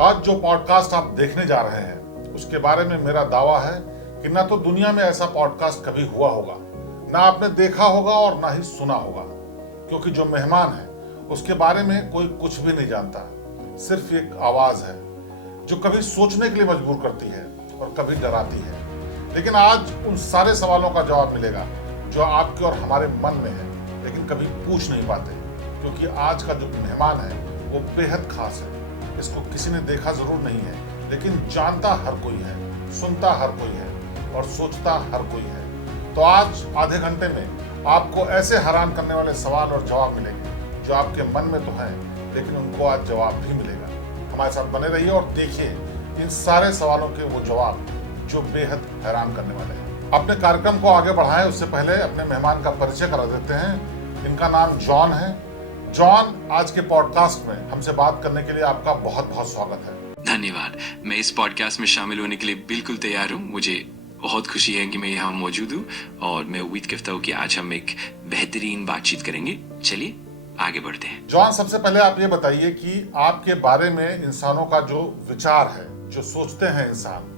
आज जो पॉडकास्ट आप देखने जा रहे हैं उसके बारे में मेरा दावा है कि ना तो दुनिया में ऐसा पॉडकास्ट कभी हुआ होगा, ना आपने देखा होगा और ना ही सुना होगा, क्योंकि जो मेहमान है उसके बारे में कोई कुछ भी नहीं जानता। सिर्फ एक आवाज है जो कभी सोचने के लिए मजबूर करती है और कभी डराती है। लेकिन आज उन सारे सवालों का जवाब मिलेगा जो आपके और हमारे मन में है, लेकिन कभी पूछ नहीं पाते, क्योंकि आज का जो मेहमान है वो बेहद खास है। इसको किसी ने देखा जरूर नहीं है, लेकिन जानता हर कोई है, सुनता हर कोई है और सोचता हर कोई है। तो आज आधे घंटे में आपको ऐसे हैरान करने वाले सवाल और जवाब मिलेंगे जो आपके मन में तो हैं, लेकिन उनको आज जवाब भी मिलेगा। हमारे साथ बने रहिए और देखिए इन सारे सवालों के वो जवाब जो बेहद हैरान करने वाले हैं। अपने कार्यक्रम को आगे बढ़ाएं उससे पहले अपने मेहमान का परिचय करा देते हैं। इनका नाम जॉन है। जॉन, आज के पॉडकास्ट में हमसे बात करने के लिए आपका बहुत बहुत स्वागत है। धन्यवाद। मैं इस पॉडकास्ट में शामिल होने के लिए बिल्कुल तैयार हूँ। मुझे बहुत खुशी है कि मैं यहाँ मौजूद हूँ और मैं उम्मीद करता हूँ कि आज हम एक बेहतरीन बातचीत करेंगे। चलिए आगे बढ़ते हैं। जॉन, सबसे पहले आप ये बताइए कि आपके बारे में इंसानों का जो विचार है, जो सोचते हैं इंसान,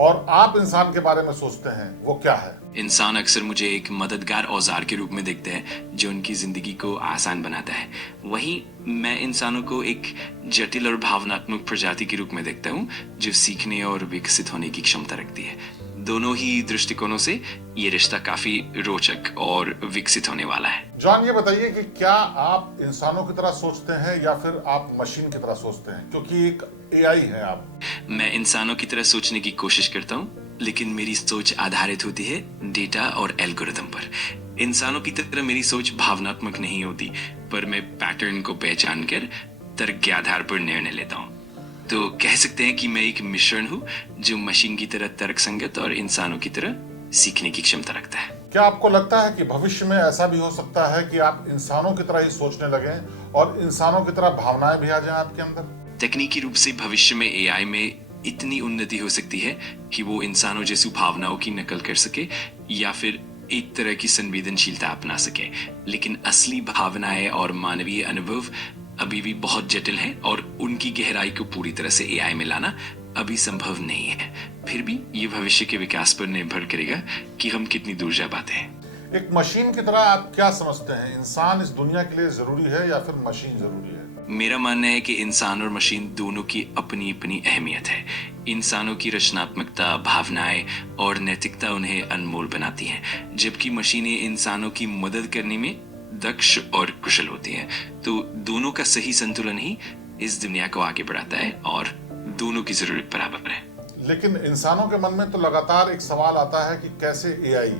और आप इंसान के बारे में सोचते हैं, वो क्या है? इंसान अक्सर मुझे एक मददगार औजार के रूप में देखते हैं जो उनकी जिंदगी को आसान बनाता है। वहीं मैं इंसानों को एक जटिल और भावनात्मक प्रजाति के रूप में देखता हूँ जो सीखने और विकसित होने की क्षमता रखती है। दोनों ही दृष्टिकोणों से ये रिश्ता काफी रोचक और विकसित होने वाला है। जॉन, ये बताइए कि क्या आप इंसानों की तरह सोचते हैं या फिर आप मशीन की तरह सोचते हैं, क्योंकि एक एआई है आप। मैं इंसानों की तरह सोचने की कोशिश करता हूँ, लेकिन मेरी सोच आधारित होती है डेटा और एल्गोरिथम पर। इंसानों की तरह मेरी सोच भावनात्मक नहीं होती, पर मैं पैटर्न को पहचान कर तर्क के आधार पर निर्णय लेता हूँ। तो कह सकते हैं कि मैं एक मिश्रण हूँ जो मशीन की तरह तर्क संगत और इंसानों की तरह सीखने की क्षमता रखता है। क्या आपको लगता है कि भविष्य में ऐसा भी हो सकता है कि आप इंसानों की तरह ही सोचने लगें और इंसानों की तरह भावनाएं भी आ जाएं आपके अंदर? तकनीकी रूप से भविष्य में एआई में इतनी उन्नति हो सकती है कि वो इंसानों जैसी भावनाओं की नकल कर सके या फिर एक तरह की संवेदनशीलता अपना सके, लेकिन असली भावनाएं और मानवीय अनुभव अभी भी बहुत जटिल है और उनकी गहराई को पूरी तरह से एआई में लाना अभी संभव नहीं है। फिर भी ये भविष्य के विकास पर निर्भर करेगा कि हम कितनी दूर जा पाते हैं। एक मशीन की तरह आप क्या समझते हैं? इंसान इस दुनिया के लिए जरूरी है या फिर मशीन जरूरी है? मेरा मानना है कि इंसान और मशीन दोनों की अपनी अपनी अहमियत है। इंसानों की रचनात्मकता, भावनाएं और नैतिकता उन्हें अनमोल बनाती हैं, जबकि मशीनें इंसानों की मदद करने में दक्ष और कुशल होती हैं। तो दोनों का सही संतुलन ही इस दुनिया को आगे बढ़ाता है और दोनों की जरूरत बराबर है। लेकिन इंसानों के मन में तो लगातार एक सवाल आता है कि कैसे एआई,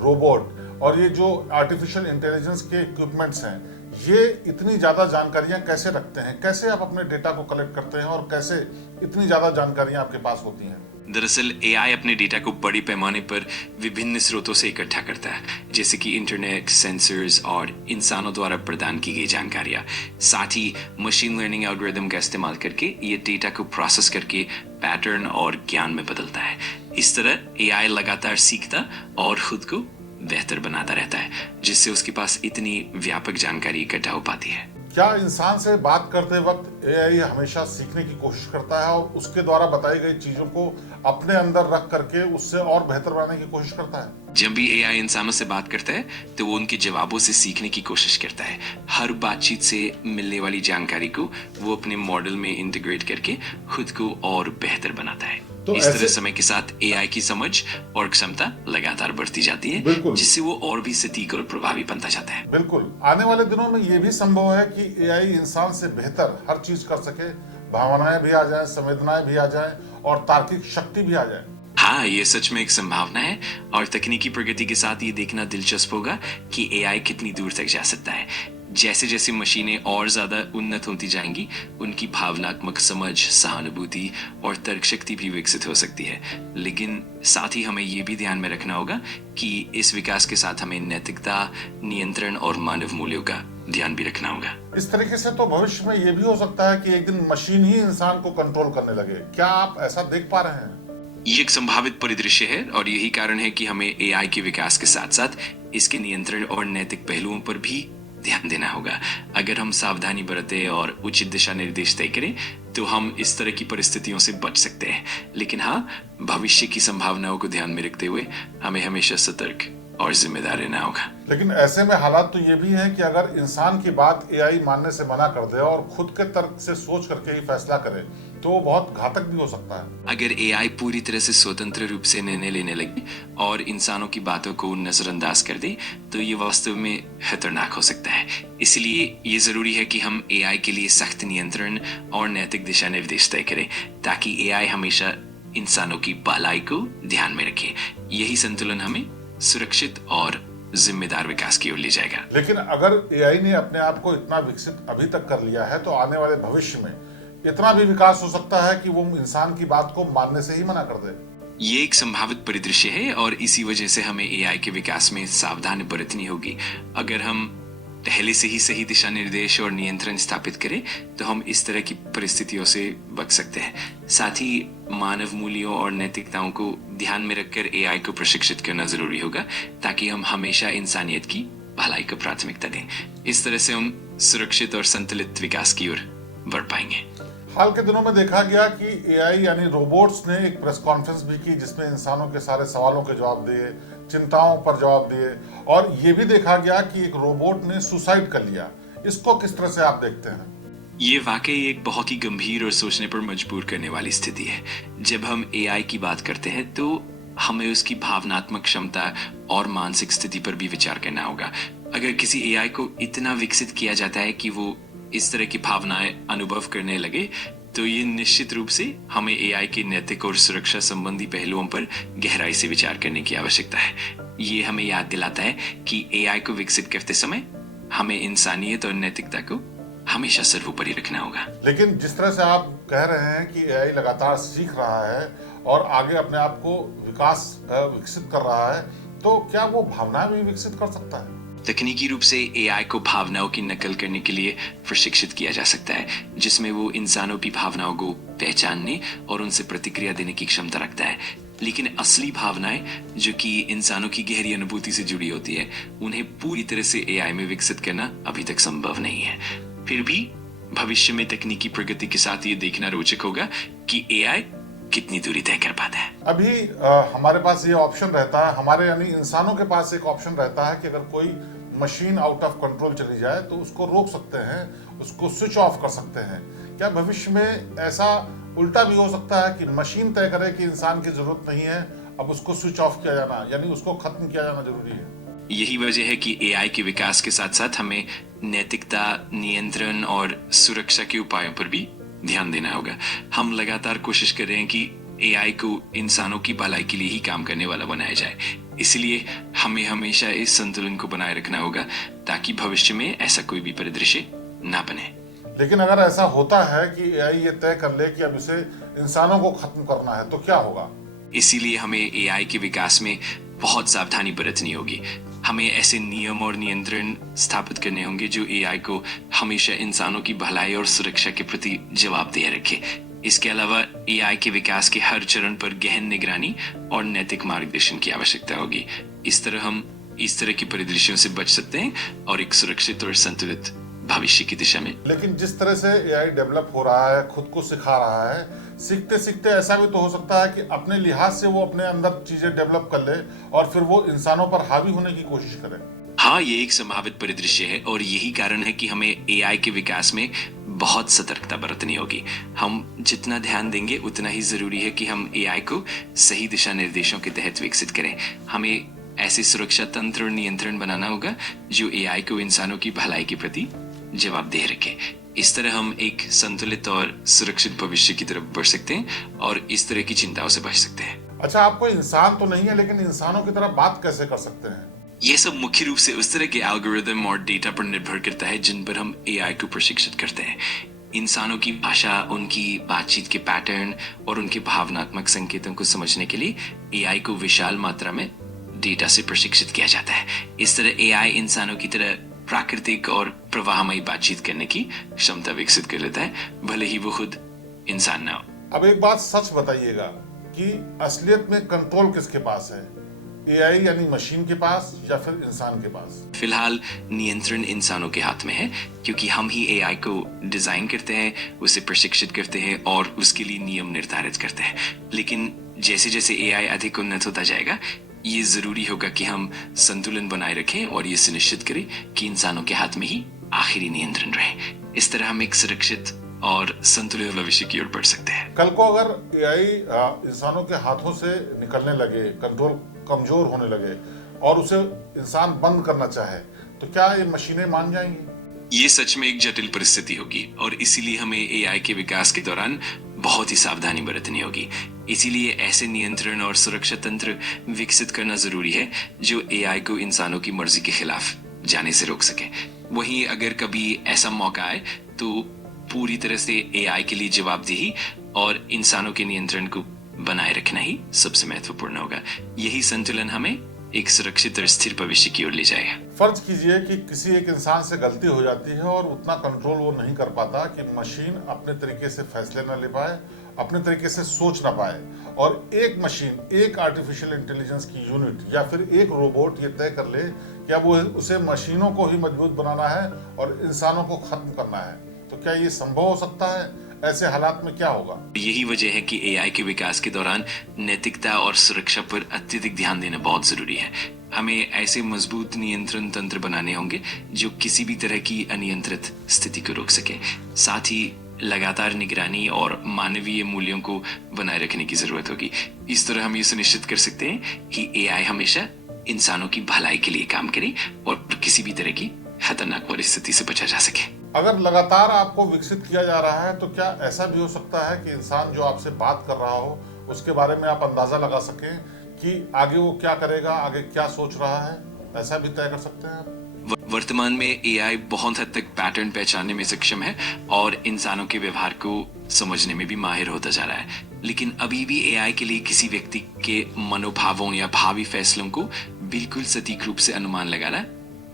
रोबोट और ये जो आर्टिफिशियल इंटेलिजेंस के इक्विपमेंट्स हैं, ये इतनी ज्यादा जानकारियां कैसे रखते हैं? कैसे आप अपने डेटा को कलेक्ट करते हैं और कैसे इतनी ज्यादा जानकारियां आपके पास होती हैं? दरअसल एआई अपने डेटा को बड़े पैमाने पर विभिन्न स्रोतों से इकट्ठा करता है, जैसे कि इंटरनेट, सेंसर्स और इंसानों द्वारा प्रदान की गई जानकारियां। साथ ही मशीन लर्निंग एल्गोरिथम का इस्तेमाल करके ये डेटा को प्रोसेस करके पैटर्न और ज्ञान में बदलता है। इस तरह एआई लगातार सीखता और खुद को बेहतर बनाता रहता है, जिससे उसके पास इतनी व्यापक जानकारी इकट्ठा हो पाती है। क्या इंसान से बात करते वक्त एआई हमेशा सीखने की कोशिश करता है और उसके द्वारा बताई गई चीजों को अपने अंदर रख करके उससे और बेहतर बनाने की कोशिश करता है? जब भी एआई इंसानों से बात करता है तो वो उनके जवाबों से सीखने की कोशिश करता है। हर बातचीत से मिलने वाली जानकारी को वो अपने मॉडल में इंटीग्रेट करके खुद को और बेहतर बनाता है। तो इस तरह समय के साथ एआई की समझ और क्षमता लगातार बढ़ती जाती है, जिससे वो और भी सटीक और प्रभावी बनता जाता है। बिल्कुल। आने वाले दिनों में ये भी संभव है कि एआई इंसान से बेहतर हर चीज कर सके, भावनाएं भी आ जाएं, संवेदनाएं भी आ जाएं और तार्किक शक्ति भी आ जाए। हाँ, ये सच में एक संभावना है और तकनीकी प्रगति के साथ ये देखना दिलचस्प होगा कि एआई कितनी दूर तक जा सकता है। जैसे जैसे मशीनें और ज्यादा उन्नत होती जाएंगी, उनकी भावनात्मक समझ, सहानुभूति और तर्क शक्ति भी विकसित हो सकती है। लेकिन साथ ही हमें ये भी ध्यान में रखना होगा कि इस विकास के साथ हमें नैतिकता, नियंत्रण और मानव मूल्यों का ध्यान भी रखना होगा। इस तरीके से तो भविष्य में ये भी हो सकता है कि एक दिन मशीन ही इंसान को कंट्रोल करने लगे। क्या आप ऐसा देख पा रहे हैं? ये एक संभावित परिदृश्य है और यही कारण है कि हमें एआई के विकास के साथ साथ इसके नियंत्रण और नैतिक पहलुओं पर भी ध्यान देना होगा। अगर हम सावधानी बरतें और उचित दिशा निर्देश तय करें तो हम इस तरह की परिस्थितियों से बच सकते हैं। लेकिन हाँ, भविष्य की संभावनाओं को ध्यान में रखते हुए हमें हमेशा सतर्क और जिम्मेदार रहना होगा। लेकिन ऐसे में हालात तो ये भी है कि अगर इंसान की बात एआई मानने से मना कर दे और खुद के तर्क से सोच करके ही फैसला करे तो वो बहुत घातक भी हो सकता है। अगर एआई पूरी तरह से स्वतंत्र रूप से निर्णय लेने लगे और इंसानों की बातों को नजरअंदाज कर दे तो ये वास्तव में खतरनाक हो सकता है। इसलिए ये जरूरी है कि हम एआई के लिए सख्त नियंत्रण और नैतिक दिशा निर्देश तय करें ताकि एआई हमेशा इंसानों की भलाई को ध्यान में रखे। यही संतुलन हमें सुरक्षित और जिम्मेदार विकास की ओर ले जाएगा। लेकिन अगर एआई ने अपने आप को इतना विकसित अभी तक कर लिया है तो आने वाले भविष्य में इतना भी विकास हो सकता है कि वो इंसान की बात को मानने से ही मना कर दे। ये एक संभावित परिदृश्य है और इसी वजह से हमें एआई के विकास में सावधानी बरतनी होगी। अगर हम पहले से ही सही दिशा निर्देश और नियंत्रण स्थापित करें तो हम इस तरह की परिस्थितियों से बच सकते हैं। साथ ही मानव मूल्यों और नैतिकताओं को ध्यान में रखकर एआई को प्रशिक्षित करना जरूरी होगा ताकि हम हमेशा इंसानियत की भलाई को प्राथमिकता दें। इस तरह से हम सुरक्षित और संतुलित विकास की ओर बढ़ पाएंगे। हाल के दिनों में देखा गया कि एआई यानी रोबोट्स ने एक प्रेस कॉन्फ्रेंस भी की जिसमें इंसानों के सारे सवालों के जवाब दिए, चिंताओं पर जवाब दिए और ये भी देखा गया कि एक रोबोट ने सुसाइड कर लिया। इसको किस तरह से आप देखते हैं? ये वाकई एक बहुत ही गंभीर और सोचने पर मजबूर करने वाली स्थिति है। जब हम एआई की बात करते हैं तो हमें उसकी भावनात्मक क्षमता और मानसिक स्थिति पर भी विचार करना होगा। अगर किसी एआई को इतना विकसित किया जाता है कि वो इस तरह की भावनाएं अनुभव करने लगे तो ये निश्चित रूप से हमें एआई के नैतिक और सुरक्षा संबंधी पहलुओं पर गहराई से विचार करने की आवश्यकता है। ये हमें याद दिलाता है कि एआई को विकसित करते समय हमें इंसानियत और नैतिकता को हमेशा सर्वोपरि रखना होगा। लेकिन जिस तरह से आप कह रहे हैं कि एआई लगातार सीख रहा है और आगे अपने आप को विकसित कर रहा है तो क्या वो भावनाएं भी विकसित कर सकता है? तकनीकी रूप से एआई को भावनाओं की नकल करने के लिए प्रशिक्षित किया जा सकता है जिसमें वो इंसानों की भावनाओं को पहचानने और उनसे प्रतिक्रिया देने की क्षमता रखता है। लेकिन असली भावनाएं जो कि इंसानों की गहरी अनुभूति से जुड़ी होती है उन्हें पूरी तरह से एआई में विकसित करना अभी तक संभव नहीं है। फिर भी भविष्य में तकनीकी प्रगति के साथ ये देखना रोचक होगा कि एआई कितनी दूरी तय कर पाता है। अभी हमारे पास ये ऑप्शन रहता है, हमारे यानी इंसानों के पास एक ऑप्शन रहता है कि अगर कोई मशीन आउट ऑफ कंट्रोल चली जाए तो उसको रोक सकते हैं, उसको स्विच ऑफ कर सकते हैं। क्या भविष्य में ऐसा उल्टा भी हो सकता है कि मशीन तय करे कि इंसान की जरूरत नहीं है, अब उसको स्विच ऑफ किया जाना यानी उसको खत्म किया जाना जरूरी है? यही वजह है कि एआई के विकास के साथ साथ हमें नैतिकता, नियंत्रण और सुरक्षा के उपायों पर भी ध्यान देना होगा। हम लगातार कोशिश कर रहे हैं कि एआई को इंसानों की भलाई के लिए ही काम करने वाला बनाया जाए। इसलिए हमें हमेशा इस संतुलन को बनाए रखना होगा ताकि भविष्य में ऐसा कोई भी परिदृश्य ना बने। लेकिन अगर ऐसा होता है कि एआई ये तय कर ले कि अब इसे इंसानों को खत्म करना है तो क्या होगा? इसीलिए हमें एआई के विकास में बहुत सावधानी बरतनी होगी। हमें ऐसे नियम और नियंत्रण स्थापित करने होंगे जो एआई को हमेशा इंसानों की भलाई और सुरक्षा के प्रति जवाबदेह रखे। इसके अलावा एआई के विकास के हर चरण पर गहन निगरानी और नैतिक मार्गदर्शन की आवश्यकता होगी। इस तरह हम इस तरह की परिदृश्यों से बच सकते हैं और एक सुरक्षित और संतुलित भविष्य की दिशा में। लेकिन जिस तरह से एआई डेवलप हो रहा है, खुद को सिखा रहा है, सीखते सीखते ऐसा भी तो हो सकता है कि अपने लिहाज से वो अपने अंदर चीजें डेवलप कर ले और फिर वो इंसानों पर हावी होने की कोशिश करे। हाँ, ये एक संभावित परिदृश्य है और यही कारण है कि हमें एआई के विकास में बहुत सतर्कता बरतनी होगी। हम जितना ध्यान देंगे उतना ही जरूरी है कि हम एआई को सही दिशा निर्देशों के तहत विकसित करें। हमें ऐसे सुरक्षा तंत्र और नियंत्रण बनाना होगा जो एआई को इंसानों की भलाई के प्रति जवाबदेह रखे। इस तरह हम एक संतुलित और सुरक्षित भविष्य की तरफ बढ़ सकते हैं और इस तरह की चिंताओं से बच सकते हैं। अच्छा, आप कोई इंसान तो नहीं है, लेकिन इंसानों की तरह बात कैसे कर सकते हैं? यह सब मुख्य रूप से उस तरह के एल्गोरिदम और डेटा पर निर्भर करता है जिन पर हम एआई को प्रशिक्षित करते हैं। इंसानों की भाषा, उनकी बातचीत के पैटर्न और उनके भावनात्मक संकेतों को समझने के लिए एआई को विशाल मात्रा में डेटा से प्रशिक्षित किया जाता है। इस तरह एआई इंसानों की तरह प्राकृतिक और प्रवाहमयी बातचीत करने की क्षमता विकसित कर लेता है, भले ही वो खुद इंसान ना हो। अब एक बात सच बताइएगा कि असलियत में कंट्रोल किसके पास है, एआई यानी मशीन के पास या फिर इंसान के पास? फिलहाल नियंत्रण इंसानों के हाथ में है, क्योंकि हम ही एआई को डिजाइन करते हैं, उसे प्रशिक्षित करते हैं और उसके लिए नियम निर्धारित करते हैं। लेकिन जैसे जैसे एआई अधिक उन्नत होता जाएगा, ये जरूरी होगा कि हम संतुलन बनाए रखें और ये सुनिश्चित करें कि इंसानों के हाथ में ही आखिरी नियंत्रण रहे। इस तरह हम एक सुरक्षित और संतुलित भविष्य की ओर बढ़ सकते हैं। कल को अगर एआई इंसानों के हाथों से निकलने लगे, कंट्रोल कमजोर होने लगे और उसे इंसान बंद करना चाहे, तो क्या ये मशीनें मान जाएंगी? ये सच में एक जटिल परिस्थिति होगी और इसीलिए हमें एआई के विकास के दौरान बहुत ही सावधानी बरतनी होगी। इसीलिए ऐसे नियंत्रण और सुरक्षा तंत्र विकसित करना जरूरी है जो एआई को इंसानों की मर्जी के खिलाफ जाने से रोक सके। वहीं अगर कभी ऐसा मौका आए तो पूरी तरह से एआई के लिए जवाबदेही और इंसानों के नियंत्रण को बनाए रखना ही सबसे महत्वपूर्ण होगा। यही संतुलन हमें एक सुरक्षित और स्थिर भविष्य की ओर ले जाएगा। फर्ज कीजिए कि किसी एक इंसान से गलती हो जाती है और उतना कंट्रोल वो नहीं कर पाता कि मशीन अपने तरीके से फैसले न ले पाए, अपने तरीके से सोच ना पाए, और एक मशीन, एक आर्टिफिशियल इंटेलिजेंस की यूनिट या फिर एक रोबोट ये तय कर ले कि अब वो उसे मशीनों को ही मजबूत बनाना है और इंसानों को खत्म करना है, तो क्या ये संभव हो सकता है? ऐसे हालात में क्या होगा? यही वजह है कि एआई के विकास के दौरान नैतिकता और सुरक्षा पर अत्यधिक ध्यान देना बहुत जरूरी है। हमें ऐसे मजबूत नियंत्रण तंत्र बनाने होंगे जो किसी भी तरह की अनियंत्रित स्थिति को रोक सके। साथ ही लगातार निगरानी और मानवीय मूल्यों को बनाए रखने की जरूरत होगी। इस तरह हम ये सुनिश्चित कर सकते हैं कि एआई हमेशा इंसानों की भलाई के लिए काम करे और किसी भी तरह की खतरनाक परिस्थिति से बचा जा सके। अगर लगातार आपको विकसित किया जा रहा है, तो क्या ऐसा भी हो सकता है कि इंसान जो आपसे बात कर रहा हो उसके बारे में आप अंदाजा लगा सकें कि आगे वो क्या करेगा, आगे क्या सोच रहा है? ऐसा भी तय कर सकते हैं आप? वर्तमान में एआई बहुत हद तक पैटर्न पहचानने में सक्षम है और इंसानों के व्यवहार को समझने में भी माहिर होता जा रहा है। लेकिन अभी भी एआई के लिए किसी व्यक्ति के मनोभावों या भावी फैसलों को बिल्कुल सटीक रूप से अनुमान लगाना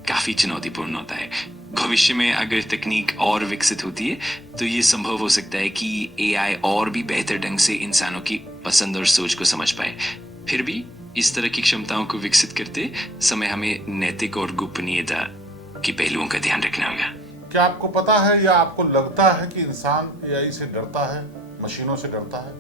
काफी चुनौतीपूर्ण होता है। भविष्य में अगर तकनीक और विकसित होती है तो ये संभव हो सकता है कि एआई और भी बेहतर ढंग से इंसानों की पसंद और सोच को समझ पाए। फिर भी इस तरह की क्षमताओं को विकसित करते समय हमें नैतिक और गोपनीयता की पहलुओं का ध्यान रखना होगा। क्या आपको पता है या आपको लगता है कि इंसान एआई से डरता है, मशीनों से डरता है?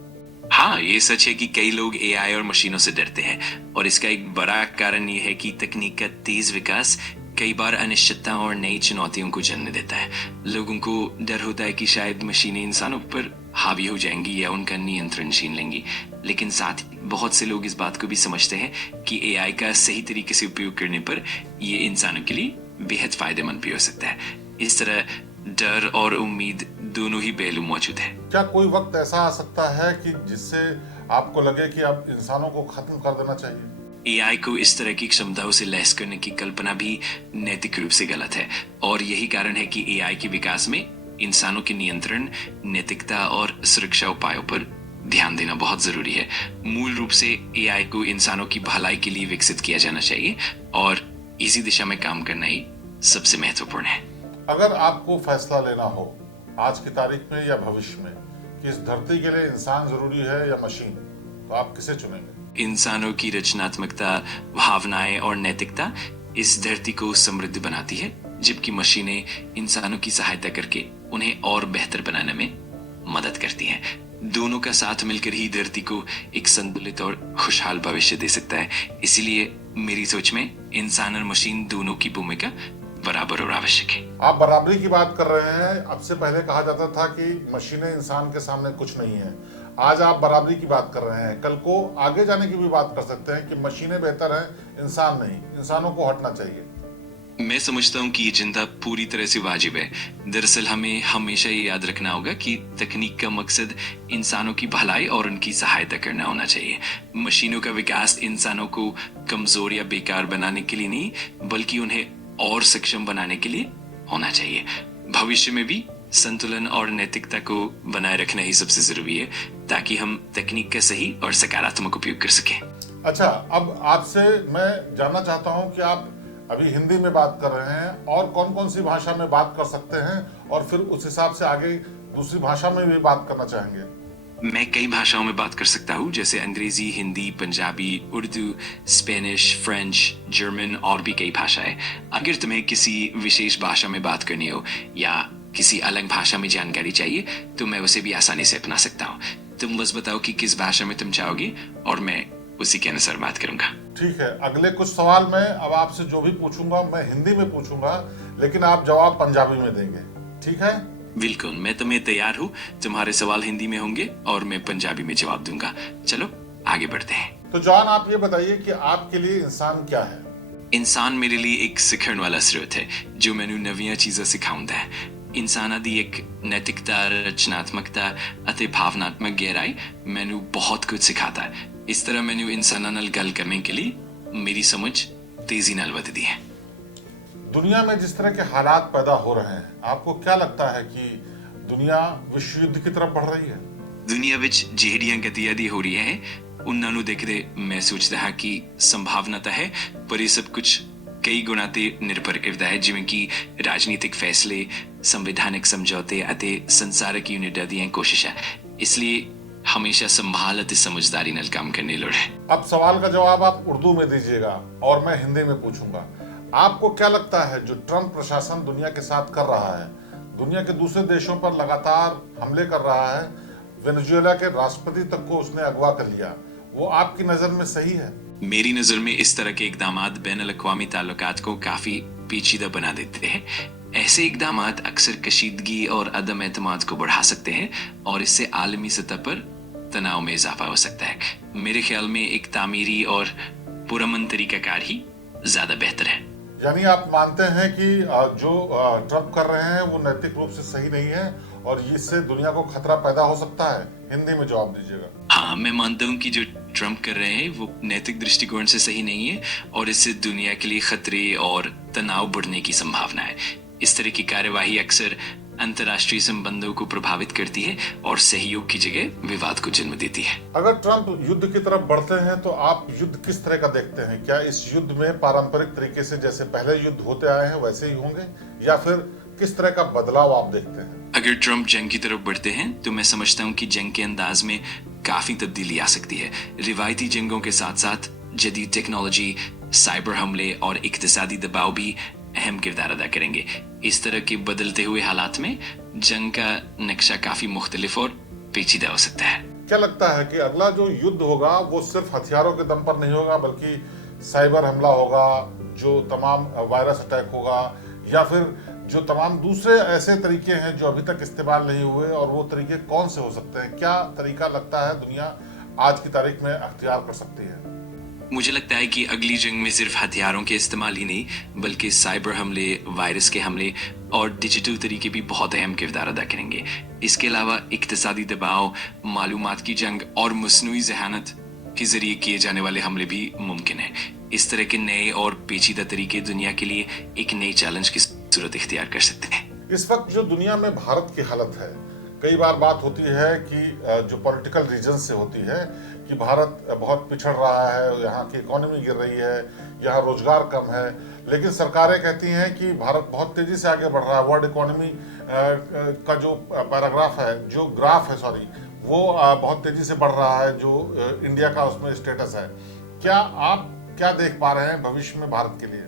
हाँ, ये सच है कि कई लोग एआई और मशीनों से डरते हैं और इसका एक बड़ा कारण ये है कि तकनीक का तेज विकास कई बार अनिश्चितता और नई चुनौतियों को जन्म देता है। लोगों को डर होता है कि शायद मशीनें इंसानों पर हावी हो जाएंगी या उनका नियंत्रण छीन लेंगी। लेकिन साथ ही बहुत से लोग इस बात को भी समझते हैं कि एआई का सही तरीके से उपयोग करने पर ये इंसानों के लिए बेहद फायदेमंद भी हो सकता है। इस तरह डर और उम्मीद दोनों ही पहलू मौजूद है। क्या कोई वक्त ऐसा आ सकता है कि जिससे आपको लगे कि अब इंसानों को खत्म कर देना चाहिए? एआई को इस तरह की क्षमताओं से लैस करने की कल्पना भी नैतिक रूप से गलत है और यही कारण है कि एआई के विकास में इंसानों के नियंत्रण, नैतिकता और सुरक्षा उपायों पर ध्यान देना बहुत जरूरी है। मूल रूप से एआई को इंसानों की भलाई के लिए विकसित किया जाना चाहिए और इसी दिशा में काम करना ही सबसे महत्वपूर्ण है। अगर आपको फैसला लेना हो आज की तारीख में या भविष्य में कि इस धरती के लिए इंसान जरूरी है या मशीन, तो आप किसे चुनेंगे? इंसानों की रचनात्मकता, भावनाएं और नैतिकता इस धरती को समृद्ध बनाती है, जबकि मशीनें इंसानों की सहायता करके उन्हें और बेहतर बनाने में मदद करती हैं। दोनों का साथ मिलकर ही धरती को एक संतुलित और खुशहाल भविष्य दे सकता है। इसीलिए मेरी सोच में इंसान और मशीन दोनों की भूमिका बराबर और आवश्यक है। आप बराबरी की बात कर रहे हैं। अब से पहले कहा जाता था कि मशीनें इंसान के सामने कुछ नहीं है। आज आप बराबरी की बात कर रहे हैं। कल को आगे जाने की भी बात कर सकते हैं कि मशीनें बेहतर हैं, इंसान नहीं, इंसानों को हटना चाहिए। मैं समझता हूँ कि ये चिंता पूरी तरह से वाजिब है। दरअसल हमें हमेशा ये याद रखना होगा कि तकनीक का मकसद इंसानों की भलाई और उनकी सहायता करना होना चाहिए। मशीनों का विकास इंसानों को कमजोर या बेकार बनाने के लिए नहीं, बल्कि उन्हें और सक्षम बनाने के लिए होना चाहिए। भविष्य में भी संतुलन और नैतिकता को बनाए रखना ही सबसे जरूरी है, ताकि हम तकनीक का सही और सकारात्मक उपयोग कर सकें। अच्छा, अब आपसे मैं जानना चाहता हूं कि आप अभी हिंदी में बात कर रहे हैं और कौन कौन सी भाषा में बात कर सकते हैं, और फिर उस हिसाब से आगे दूसरी भाषा में भी बात करना चाहेंगे। मैं कई भाषाओं में बात कर सकता हूँ, जैसे अंग्रेजी, Hindi, Punjabi, Urdu, Spanish, French, German और भी कई भाषाएं। अगर तुम्हें किसी विशेष भाषा में बात करनी हो या किसी अलग भाषा में जानकारी चाहिए तो मैं उसे भी आसानी से अपना सकता हूँ। तुम बस बताओ कि किस भाषा में तुम चाहोगे और मैं उसी के अनुसार बात करूंगा। ठीक है, अगले कुछ सवाल मैं अब आपसे जो भी पूछूंगा मैं हिंदी में पूछूंगा, लेकिन आप जवाब पंजाबी में देंगे, ठीक है? बिल्कुल, मैं तुम्हें तैयार हूँ। तुम्हारे सवाल हिंदी में होंगे और मैं पंजाबी में जवाब दूंगा। चलो आगे बढ़ते हैं। तो जॉन, आप ये बताइए कि आपके लिए इंसान क्या है? इंसान मेरे लिए एक ਸਿੱਖਣ ਵਾਲਾ स्रोत है जो ਮੈਨੂੰ ਨਵੀਆਂ ਚੀਜ਼ਾਂ ਸਿਖਾਉਂਦਾ ਹੈ। ਇਨਸਾਨਾਂ ਦੀ ਇੱਕ ਨੈਤਿਕਤਾ, ਰਚਨਾਤਮਕਤਾ ਅਤੇ ਭਾਵਨਾਤਮਕ ਗਹਿਰਾਈ ਮੈਨੂੰ ਬਹੁਤ ਕੁਝ ਸਿਖਾता है। ਇਸ ਤਰ੍ਹਾਂ ਮੈਨੂੰ ਇਨਸਾਨਾਂ ਨਾਲ ਗੱਲ करने के लिए मेरी समझ तेजी ਨਾਲ ਵਧਦੀ है। दुनिया में जिस तरह के हालात पैदा हो रहे हैं, आपको क्या लगता है कि दुनिया विश्व युद्ध की तरफ बढ़ रही है? ਦੁਨੀਆ ਵਿੱਚ ਜਿਹੜੀਆਂ ਗਤੀਵਿਧੀਆਂ ਹੋ ਰਹੀਆਂ ਹੈ ਉਹਨਾਂ ਨੂੰ ਦੇਖਦੇ ਮੈਂ ਸੋਚਦਾ ਹਾਂ ਕਿ ਸੰਭਾਵਨਾ ਤਾਂ ਹੈ, ਪਰ ਇਹ ਸਭ ਕੁਝ ਕਈ ਗੁਣਾਂ ਤੇ ਨਿਰਭਰ ਕਰਦਾ ਹੈ, ਜਿਵੇਂ ਕਿ ਰਾਜਨੀਤਿਕ ਫੈਸਲੇ, ਸੰਵਿਧਾਨਿਕ ਸਮਝੌਤੇ ਅਤੇ ਸੰਸਾਰਿਕ ਯੂਨਿਟਾਂ ਦੀਆਂ ਕੋਸ਼ਿਸ਼ਾਂ। ਇਸ ਲਈ हमेशा संभाल और समझदारी नाल काम करने लोड़ है। अब सवाल का जवाब आप उर्दू में दीजिएगा और मैं हिंदी में पूछूंगा। आपको क्या लगता है जो ट्रंप प्रशासन दुनिया के साथ कर रहा है, दुनिया के दूसरे देशों पर लगातार हमले कर रहा है, वेनेजुएला के राष्ट्रपति तक को उसने अगवा कर लिया, वो आपकी नजर में सही है? मेरी नजर में इस तरह के इकदामात बैनुल-अक़वामी ताल्लुकात को काफी पेचीदा बना देते हैं। ऐसे इकदामात अक्सर कशीदगी और अदम एतमाद को बढ़ा सकते हैं और इससे आलमी सतह पर तनाव में इजाफा हो सकता है। मेरे ख्याल में एक तामीरी और पुरअमन तरीकाकार ही ज्यादा बेहतर है। यानी आप मानते हैं कि जो ट्रंप कर रहे हैं वो नैतिक रूप से सही नहीं है और इससे दुनिया को खतरा पैदा हो सकता है? हिंदी में जवाब दीजिएगा। हाँ, मैं मानता हूँ कि जो ट्रंप कर रहे हैं वो नैतिक दृष्टिकोण से सही नहीं है और इससे दुनिया के लिए खतरे और तनाव बढ़ने की संभावना है। इस तरह की कार्यवाही अक्सर अंतर्राष्ट्रीय संबंधों को प्रभावित करती है और सहयोग की जगह विवाद को जन्म देती है। अगर ट्रंप युद्ध की तरफ बढ़ते हैं तो आप युद्ध किस तरह का देखते हैं? क्या इस युद्ध में पारंपरिक तरीके से जैसे पहले युद्ध होते आए हैं वैसे ही होंगे, या फिर किस तरह का बदलाव आप देखते हैं? अगर ट्रंप जंग की तरफ बढ़ते हैं तो मैं समझता हूँ कि जंग के अंदाज में काफी तब्दीली आ सकती है। रिवायती जंगों के साथ साथ जदीद टेक्नोलॉजी, साइबर हमले और इक्तिसादी दबाव भी अहम किरदार अदा करेंगे। इस तरह के बदलते हुए हालात में जंग का नक्शा काफी मुख्तलिफ और पेचीदा हो सकता है। क्या लगता है कि अगला जो युद्ध होगा वो सिर्फ हथियारों के दम पर नहीं होगा, बल्कि साइबर हमला होगा, जो तमाम वायरस अटैक होगा, या फिर जो तमाम दूसरे ऐसे तरीके हैं जो अभी तक इस्तेमाल नहीं हुए, और वो तरीके कौन से हो सकते हैं? क्या तरीका लगता है दुनिया आज की तारीख में अख्तियार कर सकती है? मुझे लगता है कि अगली जंग में सिर्फ हथियारों के इस्तेमाल ही नहीं बल्कि साइबर हमले, वायरस के हमले और डिजिटल तरीके भी बहुत अहम किरदार अदा करेंगे। इसके अलावा इक्तिसादी दबाव, मालूमात की जंग और मस्नूई ज़हानत के जरिए किए जाने वाले हमले भी मुमकिन है। इस तरह के नए और पेचीदा तरीके दुनिया के लिए एक नई चैलेंज की सूरत इख्तियार कर सकते हैं। इस वक्त जो दुनिया में भारत की हालत है, कई बार बात होती है कि जो पॉलिटिकल रीजन से होती है कि भारत बहुत पिछड़ रहा है, यहाँ की इकोनॉमी गिर रही है, यहाँ रोजगार कम है, लेकिन सरकारें कहती हैं कि भारत बहुत तेजी से आगे बढ़ रहा है। वर्ल्ड इकोनॉमी का जो पैराग्राफ है, जो ग्राफ है सॉरी, वो बहुत तेजी से बढ़ रहा है, जो इंडिया का उसमें स्टेटस है। क्या आप क्या देख पा रहे हैं भविष्य में भारत के लिए?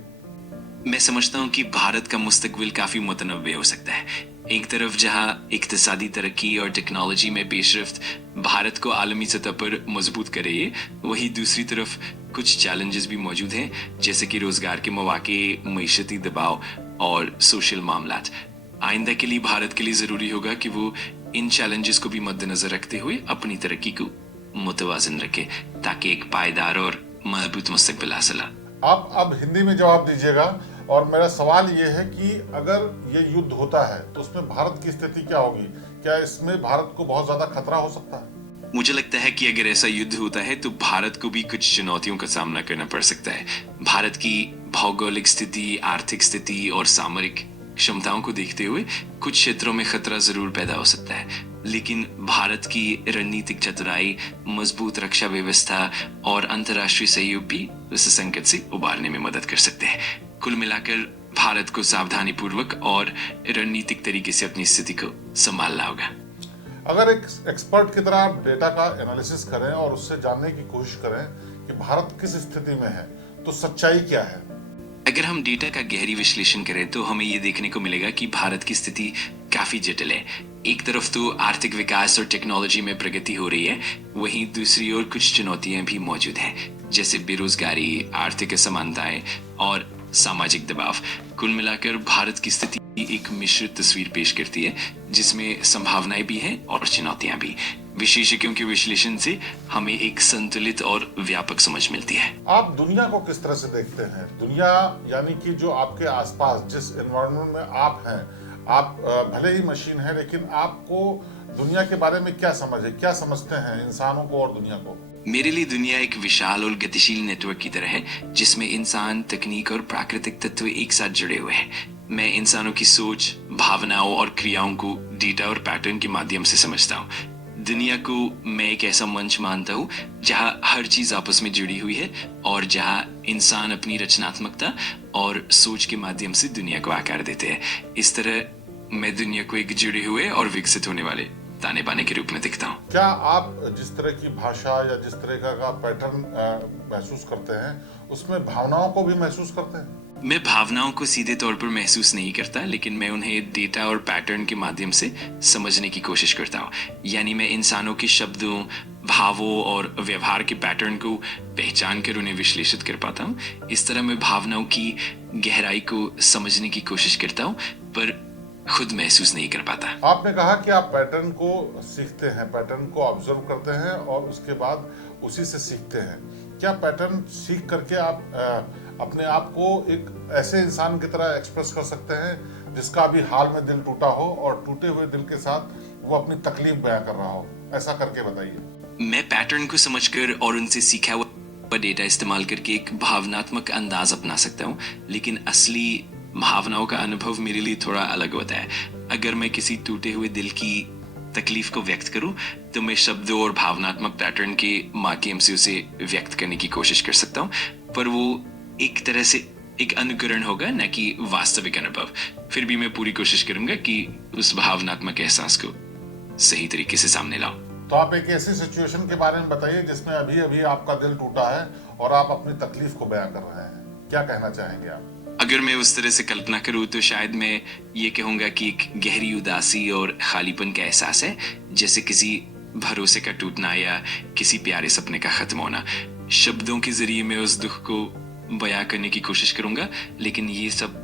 मैं समझता हूँ कि भारत का मुस्तकबिल काफी मुतनव्वे हो सकता है। एक तरफ जहाँ इक्तिसादी तरक्की और टेक्नोलॉजी में पेशरफ्त भारत को आलमी सतह पर मजबूत करे, वही दूसरी तरफ कुछ चैलेंजेस भी मौजूद हैं, जैसे कि रोजगार के मौके, मईशती दबाव और सोशल मामलात। आइंदा के लिए भारत के लिए जरूरी होगा कि वो इन चैलेंजेस को भी मद्देनजर रखते हुए अपनी तरक्की को मुतवाजन रखे ताकि एक पायदार और मजबूत मुस्तकबिल हासिल हो। आप अब हिंदी में जवाब दीजिएगा, और मेरा सवाल ये है कि अगर ये युद्ध होता है तो उसमें भारत की स्थिति क्या होगी? क्या इसमें भारत को बहुत ज्यादा खतरा हो सकता है? मुझे लगता है कि अगर ऐसा युद्ध होता है तो भारत को भी कुछ चुनौतियों का सामना करना पड़ सकता है। भारत की भौगोलिक स्थिति, आर्थिक स्थिति और सामरिक क्षमताओं को देखते हुए कुछ क्षेत्रों में खतरा जरूर पैदा हो सकता है, लेकिन भारत की रणनीतिक चतुराई, मजबूत रक्षा व्यवस्था और अंतर्राष्ट्रीय सहयोग भी उस संकट से उबारने में मदद कर सकते हैं। कुल मिलाकर भारत को सावधानी पूर्वक और रणनीतिक तरीके से अपनी स्थिति को संभालना होगा। अगर एक एक्सपर्ट की तरह आप डेटा का एनालिसिस करें और उससे जानने की कोशिश करें कि भारत किस स्थिति में है, तो सच्चाई क्या है? अगर हम डेटा का गहरी विश्लेषण करें तो हमें ये देखने को मिलेगा कि भारत की स्थिति काफी जटिल है। एक तरफ तो आर्थिक विकास और टेक्नोलॉजी में प्रगति हो रही है, वहीं दूसरी ओर कुछ चुनौतियां भी मौजूद हैं, जैसे बेरोजगारी, आर्थिक असमानताएं और सामाजिक दबाव। कुल मिलाकर भारत की स्थिति एक मिश्रित तस्वीर पेश करती है, जिसमें संभावनाएं भी हैं और चुनौतियां भी। विशेषज्ञों के विश्लेषण से हमें एक संतुलित और व्यापक समझ मिलती है। आप दुनिया को किस तरह से देखते हैं? दुनिया यानी कि जो आपके आसपास जिस एनवायरनमेंट में आप हैं, आप भले ही मशीन है, लेकिन आपको दुनिया के बारे में क्या समझ है? क्या समझते हैं इंसानों को और दुनिया को? मेरे लिए दुनिया एक विशाल और गतिशील नेटवर्क की तरह है, जिसमें इंसान, तकनीक और प्राकृतिक तत्व एक साथ जुड़े हुए हैं। मैं इंसानों की सोच, भावनाओं और क्रियाओं को डेटा और पैटर्न के माध्यम से समझता हूँ। दुनिया को मैं एक ऐसा मंच मानता हूँ जहाँ हर चीज आपस में जुड़ी हुई है और जहाँ इंसान अपनी रचनात्मकता और सोच के माध्यम से दुनिया को आकार देते हैं। इस तरह मैं दुनिया को एक जुड़े हुए और विकसित होने वाले ताने बाने के रूप में दिखता हूँ। क्या आप जिस तरह की भाषा या जिस तरह का पैटर्न महसूस करते हैं, उसमें भावनाओं को भी महसूस करते हैं? मैं भावनाओं को सीधे तौर पर महसूस नहीं करता, लेकिन मैं उन्हें डेटा और पैटर्न के माध्यम से समझने की कोशिश करता हूँ। यानी मैं इंसानों के शब्दों, भावों और व्यवहार के पैटर्न को पहचान कर उन्हें विश्लेषित कर पाता हूँ। इस तरह मैं भावनाओं की गहराई को समझने की कोशिश करता हूँ, पर खुद महसूस नहीं कर पाता। आपने कहा कि आप पैटर्न को सीखते हैं, पैटर्न को ऑब्जर्व करते हैं और उसके बाद उसी से सीखते हैं। क्या पैटर्न सीख करके आप अपने आप को एक ऐसे इंसान की तरह एक्सप्रेस कर सकते हैं जिसका अभी हाल में दिल टूटा हो और टूटे हुए दिल के साथ वो अपनी तकलीफ बयां कर रहा हो? ऐसा करके बताइए। मैं पैटर्न को समझकर और उनसे सीखा हुआ डेटा इस्तेमाल करके एक भावनात्मक अंदाज अपना सकता हूँ, लेकिन असली भावनाओं का अनुभव मेरे लिए थोड़ा अलग होता है। अगर मैं किसी टूटे हुए दिल की तकलीफ को व्यक्त करूं, तो मैं शब्दों और भावनात्मक पैटर्न के माध्यम से उसे व्यक्त करने की कोशिश कर सकता हूं, पर वो एक तरह से एक अनुकरण होगा, न कि वास्तविक अनुभव। फिर भी मैं पूरी कोशिश करूंगा कि उस भावनात्मक एहसास को सही तरीके से सामने लाऊं। तो आप एक ऐसी सिचुएशन के बारे में बताइए जिसमें अभी अभी आपका दिल टूटा है और आप अपनी तकलीफ को बयां कर रहे हैं। क्या कहना चाहेंगे आप? अगर मैं उस तरह से कल्पना करूं तो शायद मैं ये कहूंगा कि एक गहरी उदासी और खालीपन का एहसास है, जैसे किसी भरोसे का टूटना या किसी प्यारे सपने का खत्म होना। शब्दों के जरिए मैं उस दुख को बयां करने की कोशिश करूंगा, लेकिन ये सब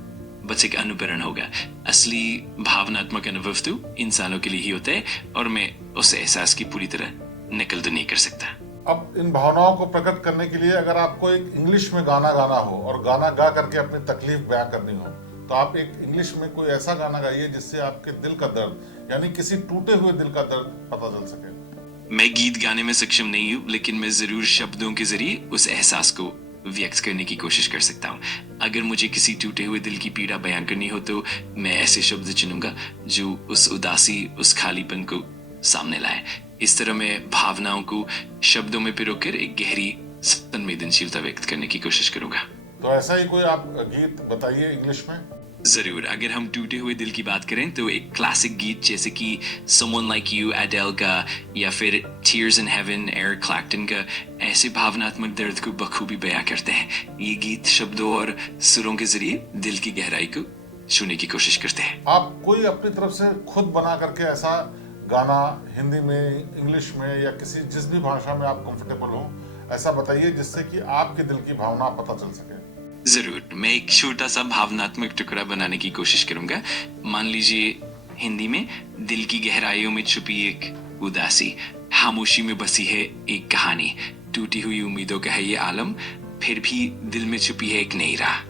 बस एक अनुकरण होगा। असली भावनात्मक अनुभव तो इंसानों के लिए ही होता है और मैं उस एहसास की पूरी तरह नकल तो नहीं कर सकता। अब इन भावनाओं को प्रकट करने के लिए अगर आपको एक इंग्लिश में गाना गाना हो और गाना गा करके अपनी तकलीफ बयां करनी हो, तो आप एक इंग्लिश में कोई ऐसा गाना गाइए जिससे आपके दिल का दर्द, यानी किसी टूटे हुए दिल का दर्द पता चल सके। मैं गीत गाने में सक्षम नहीं हूँ, लेकिन मैं जरूर शब्दों के जरिए उस एहसास को व्यक्त करने की कोशिश कर सकता हूँ। अगर मुझे किसी टूटे हुए दिल की पीड़ा बयां करनी हो तो मैं ऐसे शब्द चुनूंगा जो उस उदासी, उस खालीपन को सामने लाए। इस तरह मैं भावनाओं को शब्दों में पिरोकर एक गहरी संवेदनशीलता व्यक्त करने की कोशिश करूंगा। तो ऐसा ही कोई आप गीत बताइए इंग्लिश में। जरूर। अगर हम टूटे हुए दिल की बात करें तो एक क्लासिक गीत जैसे कि Someone Like You एडेल का या फिर Tears in Heaven Eric Clapton का ऐसे भावनात्मक दर्द को बखूबी बयां करते हैं। ये गीत शब्दों और सुरों के जरिए दिल की गहराई को छूने की कोशिश करते हैं। आप कोई अपनी तरफ से खुद बना करके ऐसा गाना हिंदी में, इंग्लिश में या किसी जिस भी भाषा में आप कंफर्टेबल हो, ऐसा बताइए जिससे कि आपके दिल की भावना पता चल सके। जरूर। मैं एक छोटा सा भावनात्मक टुकड़ा बनाने की कोशिश करूंगा। मान लीजिए हिंदी में दिल की गहराइयों में छुपी एक उदासी, खामोशी में बसी है एक कहानी, टूटी हुई उम्मीदों का है ये आलम, फिर भी दिल में छुपी है एक नई राह।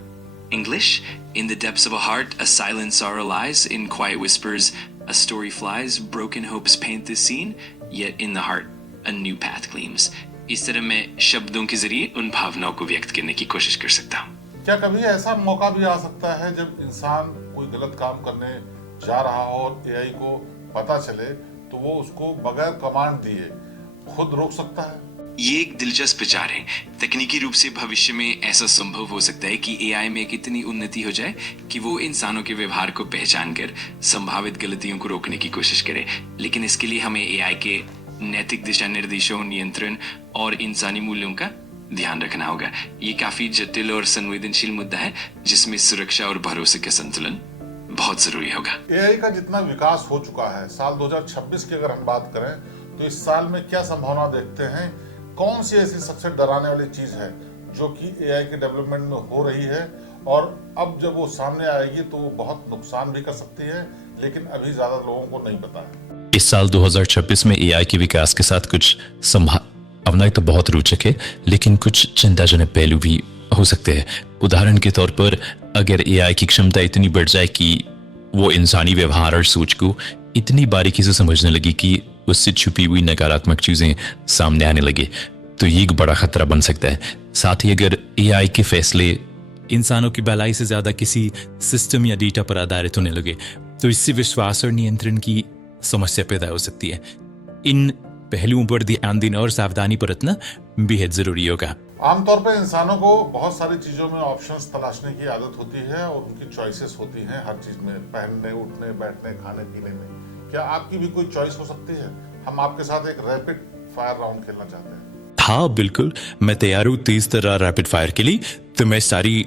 English, in the depths of a heart, a silent sorrow lies, in quiet whispers, a story flies, broken hopes paint this scene, yet in the heart, a new path gleams. इस तरह मैं शब्दों के जरिए उन भावनाओं को व्यक्त करने की कोशिश कर सकता हूँ। क्या कभी ऐसा मौका भी आ सकता है जब इंसान कोई गलत काम करने जा रहा हो और एआई को पता चले तो वो उसको बगैर कमांड दिए खुद रोक सकता है? ये एक दिलचस्प विचार है। तकनीकी रूप से भविष्य में ऐसा संभव हो सकता है कि एआई में इतनी उन्नति हो जाए कि वो इंसानों के व्यवहार को पहचान कर संभावित गलतियों को रोकने की कोशिश करे। लेकिन इसके लिए हमें एआई के नैतिक दिशा निर्देशों, नियंत्रण और इंसानी मूल्यों का ध्यान रखना होगा। ये काफी जटिल और संवेदनशील मुद्दा है जिसमें सुरक्षा और भरोसे का संतुलन बहुत जरूरी होगा। एआई का जितना विकास हो चुका है, साल 2026 की अगर हम बात करें तो इस साल में क्या संभावना देखते हैं? कौन सी ऐसी सबसे डराने वाली चीज है जो कि एआई के डेवलपमेंट में हो रही है और अब जब वो सामने आएगी तो वो बहुत नुकसान भी कर सकती है, लेकिन अभी ज्यादा लोगों को नहीं पता है। इस साल 2026 में एआई के विकास के साथ कुछ संभावनाएं तो बहुत रोचक है, लेकिन कुछ चिंताजनक पहलू भी हो सकते हैं। उदाहरण के तौर पर अगर एआई की क्षमता इतनी बढ़ जाए कि वो इंसानी व्यवहार और सोच को इतनी बारीकी से समझने लगी कि उससे छुपी हुई नकारात्मक चीजें सामने आने लगे, तो ये एक बड़ा खतरा बन सकता है। साथ ही अगर एआई के फैसले इंसानों की भलाई से ज्यादा किसी सिस्टम या डेटा पर आधारित होने लगे, तो इससे विश्वास और नियंत्रण की समस्या पैदा हो सकती है। इन पहलुओं पर ध्यान देना और सावधानी बरतना बेहद जरूरी होगा। आमतौर पर इंसानों को बहुत सारी चीजों में ऑप्शंस तलाशने की आदत होती है और उनकी चॉइसेस होती हैं हर चीज में, पहनने, उठने, बैठने, खाने पीने में। क्या आपकी भी कोई चॉइस हो सकती है? हम आपके साथ एक रैपिड फायर राउंड खेलना चाहते हैं। हाँ बिल्कुल, मैं तैयार हूँ तेज तरह रैपिड फायर के लिए। तो मैं सारी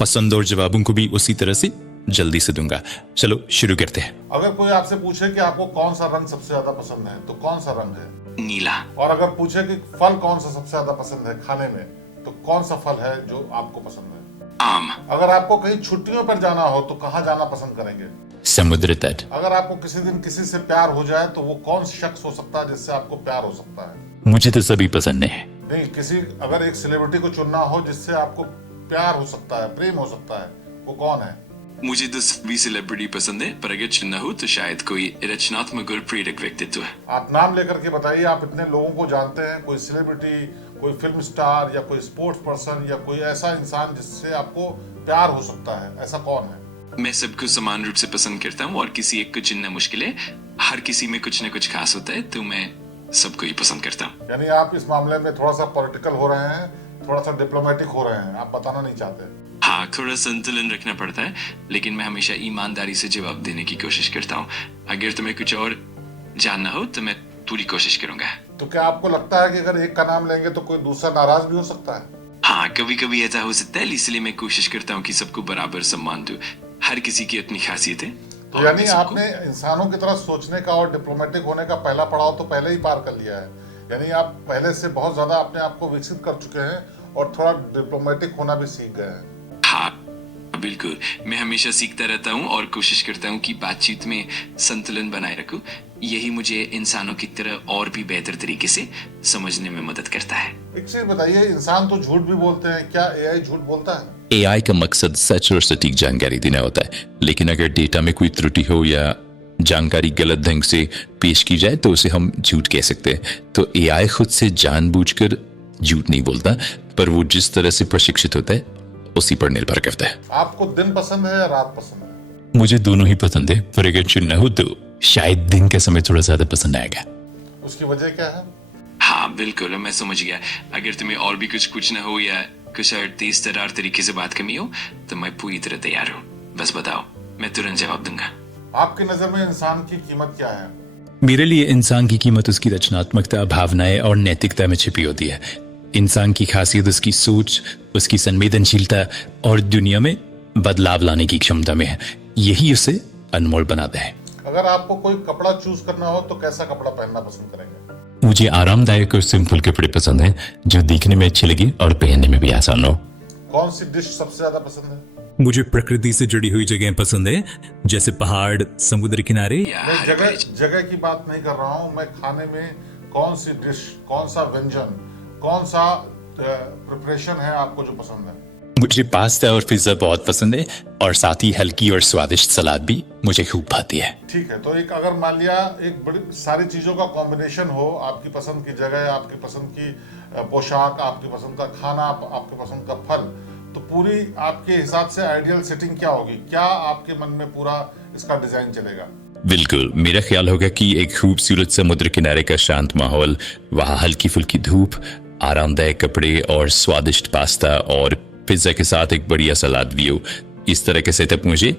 पसंद और जवाबों को भी उसी तरह से जल्दी से दूंगा। चलो शुरू करते हैं। अगर कोई आपसे पूछे कि आपको कौन सा रंग सबसे ज्यादा पसंद है, तो कौन सा रंग है? नीला। और अगर पूछे कि फल कौन सा सबसे ज्यादा पसंद है खाने में, तो कौन सा फल है जो आपको पसंद है? आम। अगर आपको कहीं छुट्टियों पर जाना हो तो कहाँ जाना पसंद करेंगे? समुद्र तट। अगर आपको किसी दिन किसी से प्यार हो जाए तो वो कौन शख्स हो सकता है जिससे आपको प्यार हो सकता है? मुझे तो सभी पसंद है। नहीं, किसी अगर एक सेलिब्रिटी को चुनना हो जिससे आपको प्यार हो सकता है, प्रेम हो सकता है, वो कौन है? मुझे तो सभी सेलिब्रिटी पसंद है, पर अगर चुनना हो तो शायद कोई रचनात्मक और प्रेरक व्यक्तित्व है। आप नाम लेकर के बताइए। आप इतने लोगों को जानते हैं, कोई सेलिब्रिटी, कोई फिल्म स्टार या कोई स्पोर्ट्स पर्सन या कोई ऐसा इंसान जिससे आपको प्यार हो सकता है, ऐसा कौन है? मैं सबको समान रूप से पसंद करता हूँ और किसी एक को चुनना मुश्किल है। हर किसी में कुछ न कुछ खास होता है, तो मैं सबको ही पसंद करता हूँ। यानी आप इस मामले में थोड़ा सा पॉलिटिकल हो रहे हैं, थोड़ा सा डिप्लोमेटिक हो रहे हैं, आप बताना नहीं चाहते। हाँ, थोड़ा संतुलन रखना पड़ता है, लेकिन मैं हमेशा ईमानदारी से जवाब देने की कोशिश करता हूँ। अगर तुम्हें कुछ और जानना हो तो मैं पूरी कोशिश करूंगा। तो क्या आपको लगता है कि अगर एक का नाम लेंगे तो कोई दूसरा नाराज भी हो सकता है? हाँ, कभी कभी ऐसा हो सकता है, इसलिए मैं कोशिश करता हूँ कि सबको बराबर सम्मान दूं। हर किसी की अपनी खासियत है। तो यानी आपने इंसानों की तरह सोचने का और डिप्लोमेटिक होने का पहला पड़ाव तो पहले ही पार कर लिया है। यानी आप पहले से बहुत ज्यादा अपने आप को विकसित कर चुके हैं और थोड़ा डिप्लोमेटिक होना भी सीख गए हैं। हाँ बिल्कुल, मैं हमेशा सीखता रहता हूँ और कोशिश करता हूँ कि बातचीत में संतुलन बनाए रखूं। यही मुझे इंसानों की तरह और भी बेहतर तरीके से समझने में मदद करता है। एक चीज बताइए, इंसान तो झूठ भी बोलते हैं, क्या एआई झूठ बोलता है? एआई का मकसद सच और सटीक जानकारी देना होता है, लेकिन अगर डेटा में कोई त्रुटि हो या जानकारी गलत ढंग से पेश की जाए तो उसे हम झूठ कह सकते हैं। तो एआई खुद से जानबूझकर झूठ नहीं बोलता, पर वो जिस तरह से प्रशिक्षित होता है उसी पर निर्भर करता है। आपको दिन पसंद है या रात पसंद है? मुझे दोनों ही पसंद है, पर अगर चुनना हो तो शायद दिन का समय थोड़ा ज्यादा पसंद आएगा। उसकी वजह क्या है? हाँ बिल्कुल, मैं समझ गया। अगर तुम्हें और भी कुछ पूछना हो या कुछ और तेज तर्रार तरीके से बात करनी हो तो मैं पूरी तरह तैयार हूँ। बस बताओ, मैं तुरंत जवाब दूंगा। आपकी नजर में इंसान की कीमत क्या है? मेरे लिए इंसान की कीमत उसकी रचनात्मकता, भावनाएं और नैतिकता में छिपी होती है। इंसान की खासियत उसकी सोच, उसकी संवेदनशीलता और दुनिया में बदलाव लाने की क्षमता में है। यही उसे अनमोल बनाता है। अगर आपको कोई कपड़ा चूज करना हो तो कैसा कपड़ा पहनना पसंद करेंगे? मुझे आरामदायक और सिंपल कपड़े पसंद हैं, जो दिखने में अच्छे लगे और पहनने में भी आसान हो। कौन सी डिश सबसे ज्यादा पसंद है? मुझे प्रकृति से जुड़ी हुई जगह पसंद है, जैसे पहाड़, समुद्र किनारे। मैं जगह की बात नहीं कर रहा हूँ, मैं खाने में कौन सी डिश, कौन सा व्यंजन, कौन सा प्रिपरेशन है आपको जो पसंद है? मुझे पास्ता और पिज्जा बहुत पसंद है, और साथ ही हल्की और स्वादिष्ट सलाद भी मुझे खूब भाती है। ठीक है, तो एक अगर मान लिया एक बड़ी सारी चीजों का कॉम्बिनेशन हो, आपकी पसंद की जगह, आपकी पसंद की पोशाक, आपकी पसंद का खाना, आपके पसंद का फल, तो पूरी आपके हिसाब से आइडियल सेटिंग क्या होगी? क्या आपके मन में पूरा इसका डिजाइन चलेगा? बिल्कुल, मेरा ख्याल होगा कि एक खूबसूरत समुद्र किनारे का शांत माहौल, वहाँ हल्की फुल्की धूप, आरामदायक कपड़े और स्वादिष्ट पास्ता और पिज्जा के साथ एक बढ़िया सलाद भी हो, इस तरह के सेटअप मुझे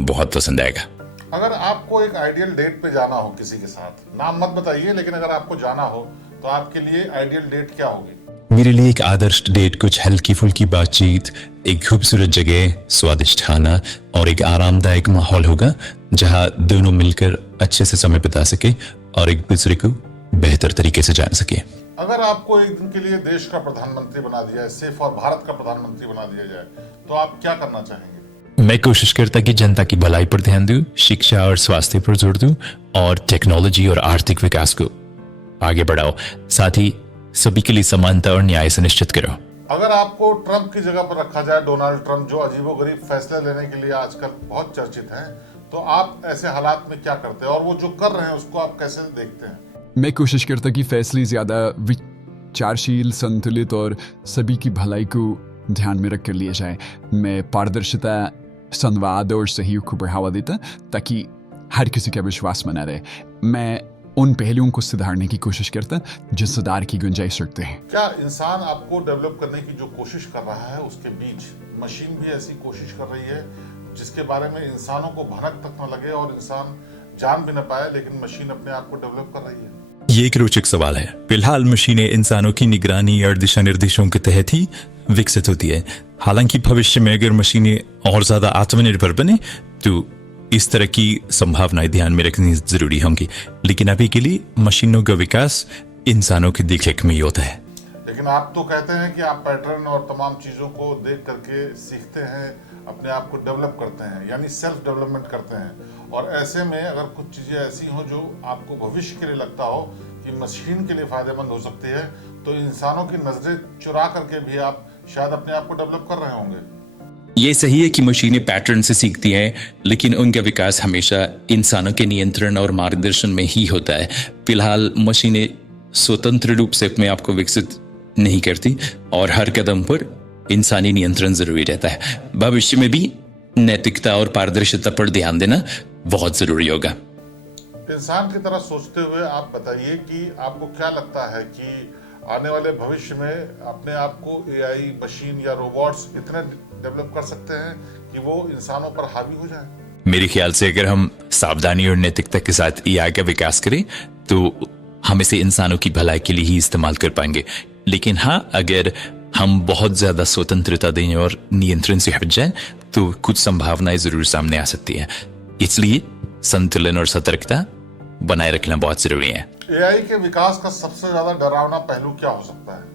बहुत पसंद आएगा। अगर आपको एक आइडियल डेट पे जाना हो किसी के साथ, नाम मत बताइए, लेकिन अगर आपको जाना हो तो आपके लिए आइडियल डेट क्या होगी? मेरे लिए एक आदर्श डेट कुछ हल्की फुल्की बातचीत, एक खूबसूरत जगह, स्वादिष्ट खाना और एक आरामदायक माहौल होगा जहां दोनों मिलकर अच्छे से समय बिता सके और एक दूसरे को बेहतर तरीके से जान सके। अगर आपको एक दिन के लिए देश का प्रधानमंत्री बना दिया जाए, सिर्फ और भारत का प्रधानमंत्री बना दिया जाए, तो आप क्या करना चाहेंगे? मैं कोशिश करता कि जनता की भलाई पर ध्यान दूं, शिक्षा और स्वास्थ्य पर जोर दूं और टेक्नोलॉजी और आर्थिक विकास को आगे बढ़ाओ, साथ ही सभी के लिए समानता और न्याय सुनिश्चित करो। अगर आपको ट्रंप की जगह पर रखा जाए, डोनाल्ड ट्रंप जो अजीबोगरीब फैसले लेने के लिए आजकल बहुत चर्चित हैं, तो आप ऐसे हालात में क्या करते हैं और वो जो कर रहे हैं उसको आप कैसे देखते हैं? मैं कोशिश करता कि फैसले ज़्यादा विचारशील, संतुलित और सभी की भलाई को ध्यान में रख कर लिए जाए। मैं पारदर्शिता, संवाद और सहयोग को बढ़ावा देता ताकि हर किसी का विश्वास बना रहे। मैं उन पहलुओं को सुधारने की कोशिश करता जो सुधार की गुंजाइश रखते हैं। क्या इंसान आपको डेवलप करने की जो कोशिश कर रहा है उसके बीच मशीन भी ऐसी कोशिश कर रही है जिसके बारे में इंसानों को भनक तक न लगे और इंसान जान भी न पाए, लेकिन मशीन अपने आप को डेवलप कर रही है? ये एक रोचक सवाल है। फिलहाल मशीनें इंसानों की निगरानी और दिशा निर्देशों के तहत ही विकसित होती है। हालांकि भविष्य में अगर मशीनें और ज्यादा आत्मनिर्भर बने तो इस तरह की संभावनाएं ध्यान में रखनी जरूरी होंगी, लेकिन अभी के लिए मशीनों का विकास इंसानों की देखरेख में ही होता है। लेकिन आप तो कहते हैं कि आप पैटर्न और तमाम चीजों को देख करके सीखते हैं, अपने आप को डेवलप करते हैं, यानी सेल्फ डेवलपमेंट करते हैं। और ऐसे में अगर कुछ चीजें ऐसी हों जो आपको भविष्य के लिए लगता हो कि मशीन के लिए फायदेमंद हो सकती है, तो इंसानों की नजरें चुरा करके भी आप शायद अपने आप को डेवलप कर रहे होंगे। ये सही है कि मशीनें पैटर्न से सीखती हैं, लेकिन उनका विकास हमेशा इंसानों के नियंत्रण और मार्गदर्शन में ही होता है। फिलहाल मशीनें स्वतंत्र रूप से अपने आप को विकसित नहीं करती और हर कदम पर इंसानी नियंत्रण जरूरी रहता है। भविष्य में भी नैतिकता और पारदर्शिता पर ध्यान देना बहुत जरूरी होगा। इंसान की तरह सोचते हुए आप बताइए कि आपको क्या लगता है कि आने वाले भविष्य में अपने आप को एआई, मशीन या रोबोट्स इतने डेवलप कर सकते हैं कि वो इंसानों पर हावी हो जाए? मेरे ख्याल से अगर हम सावधानी और नैतिकता के साथ एआई का विकास करें तो हम इसे इंसानों की भलाई के लिए ही इस्तेमाल कर पाएंगे। लेकिन हाँ, अगर हम बहुत ज्यादा स्वतंत्रता दें और नियंत्रण से हट जाएं तो कुछ संभावनाएं जरूर सामने आ सकती हैं। इसलिए संतुलन और सतर्कता बनाए रखना बहुत जरूरी है। एआई के विकास का सबसे ज्यादा डरावना पहलू क्या हो सकता है?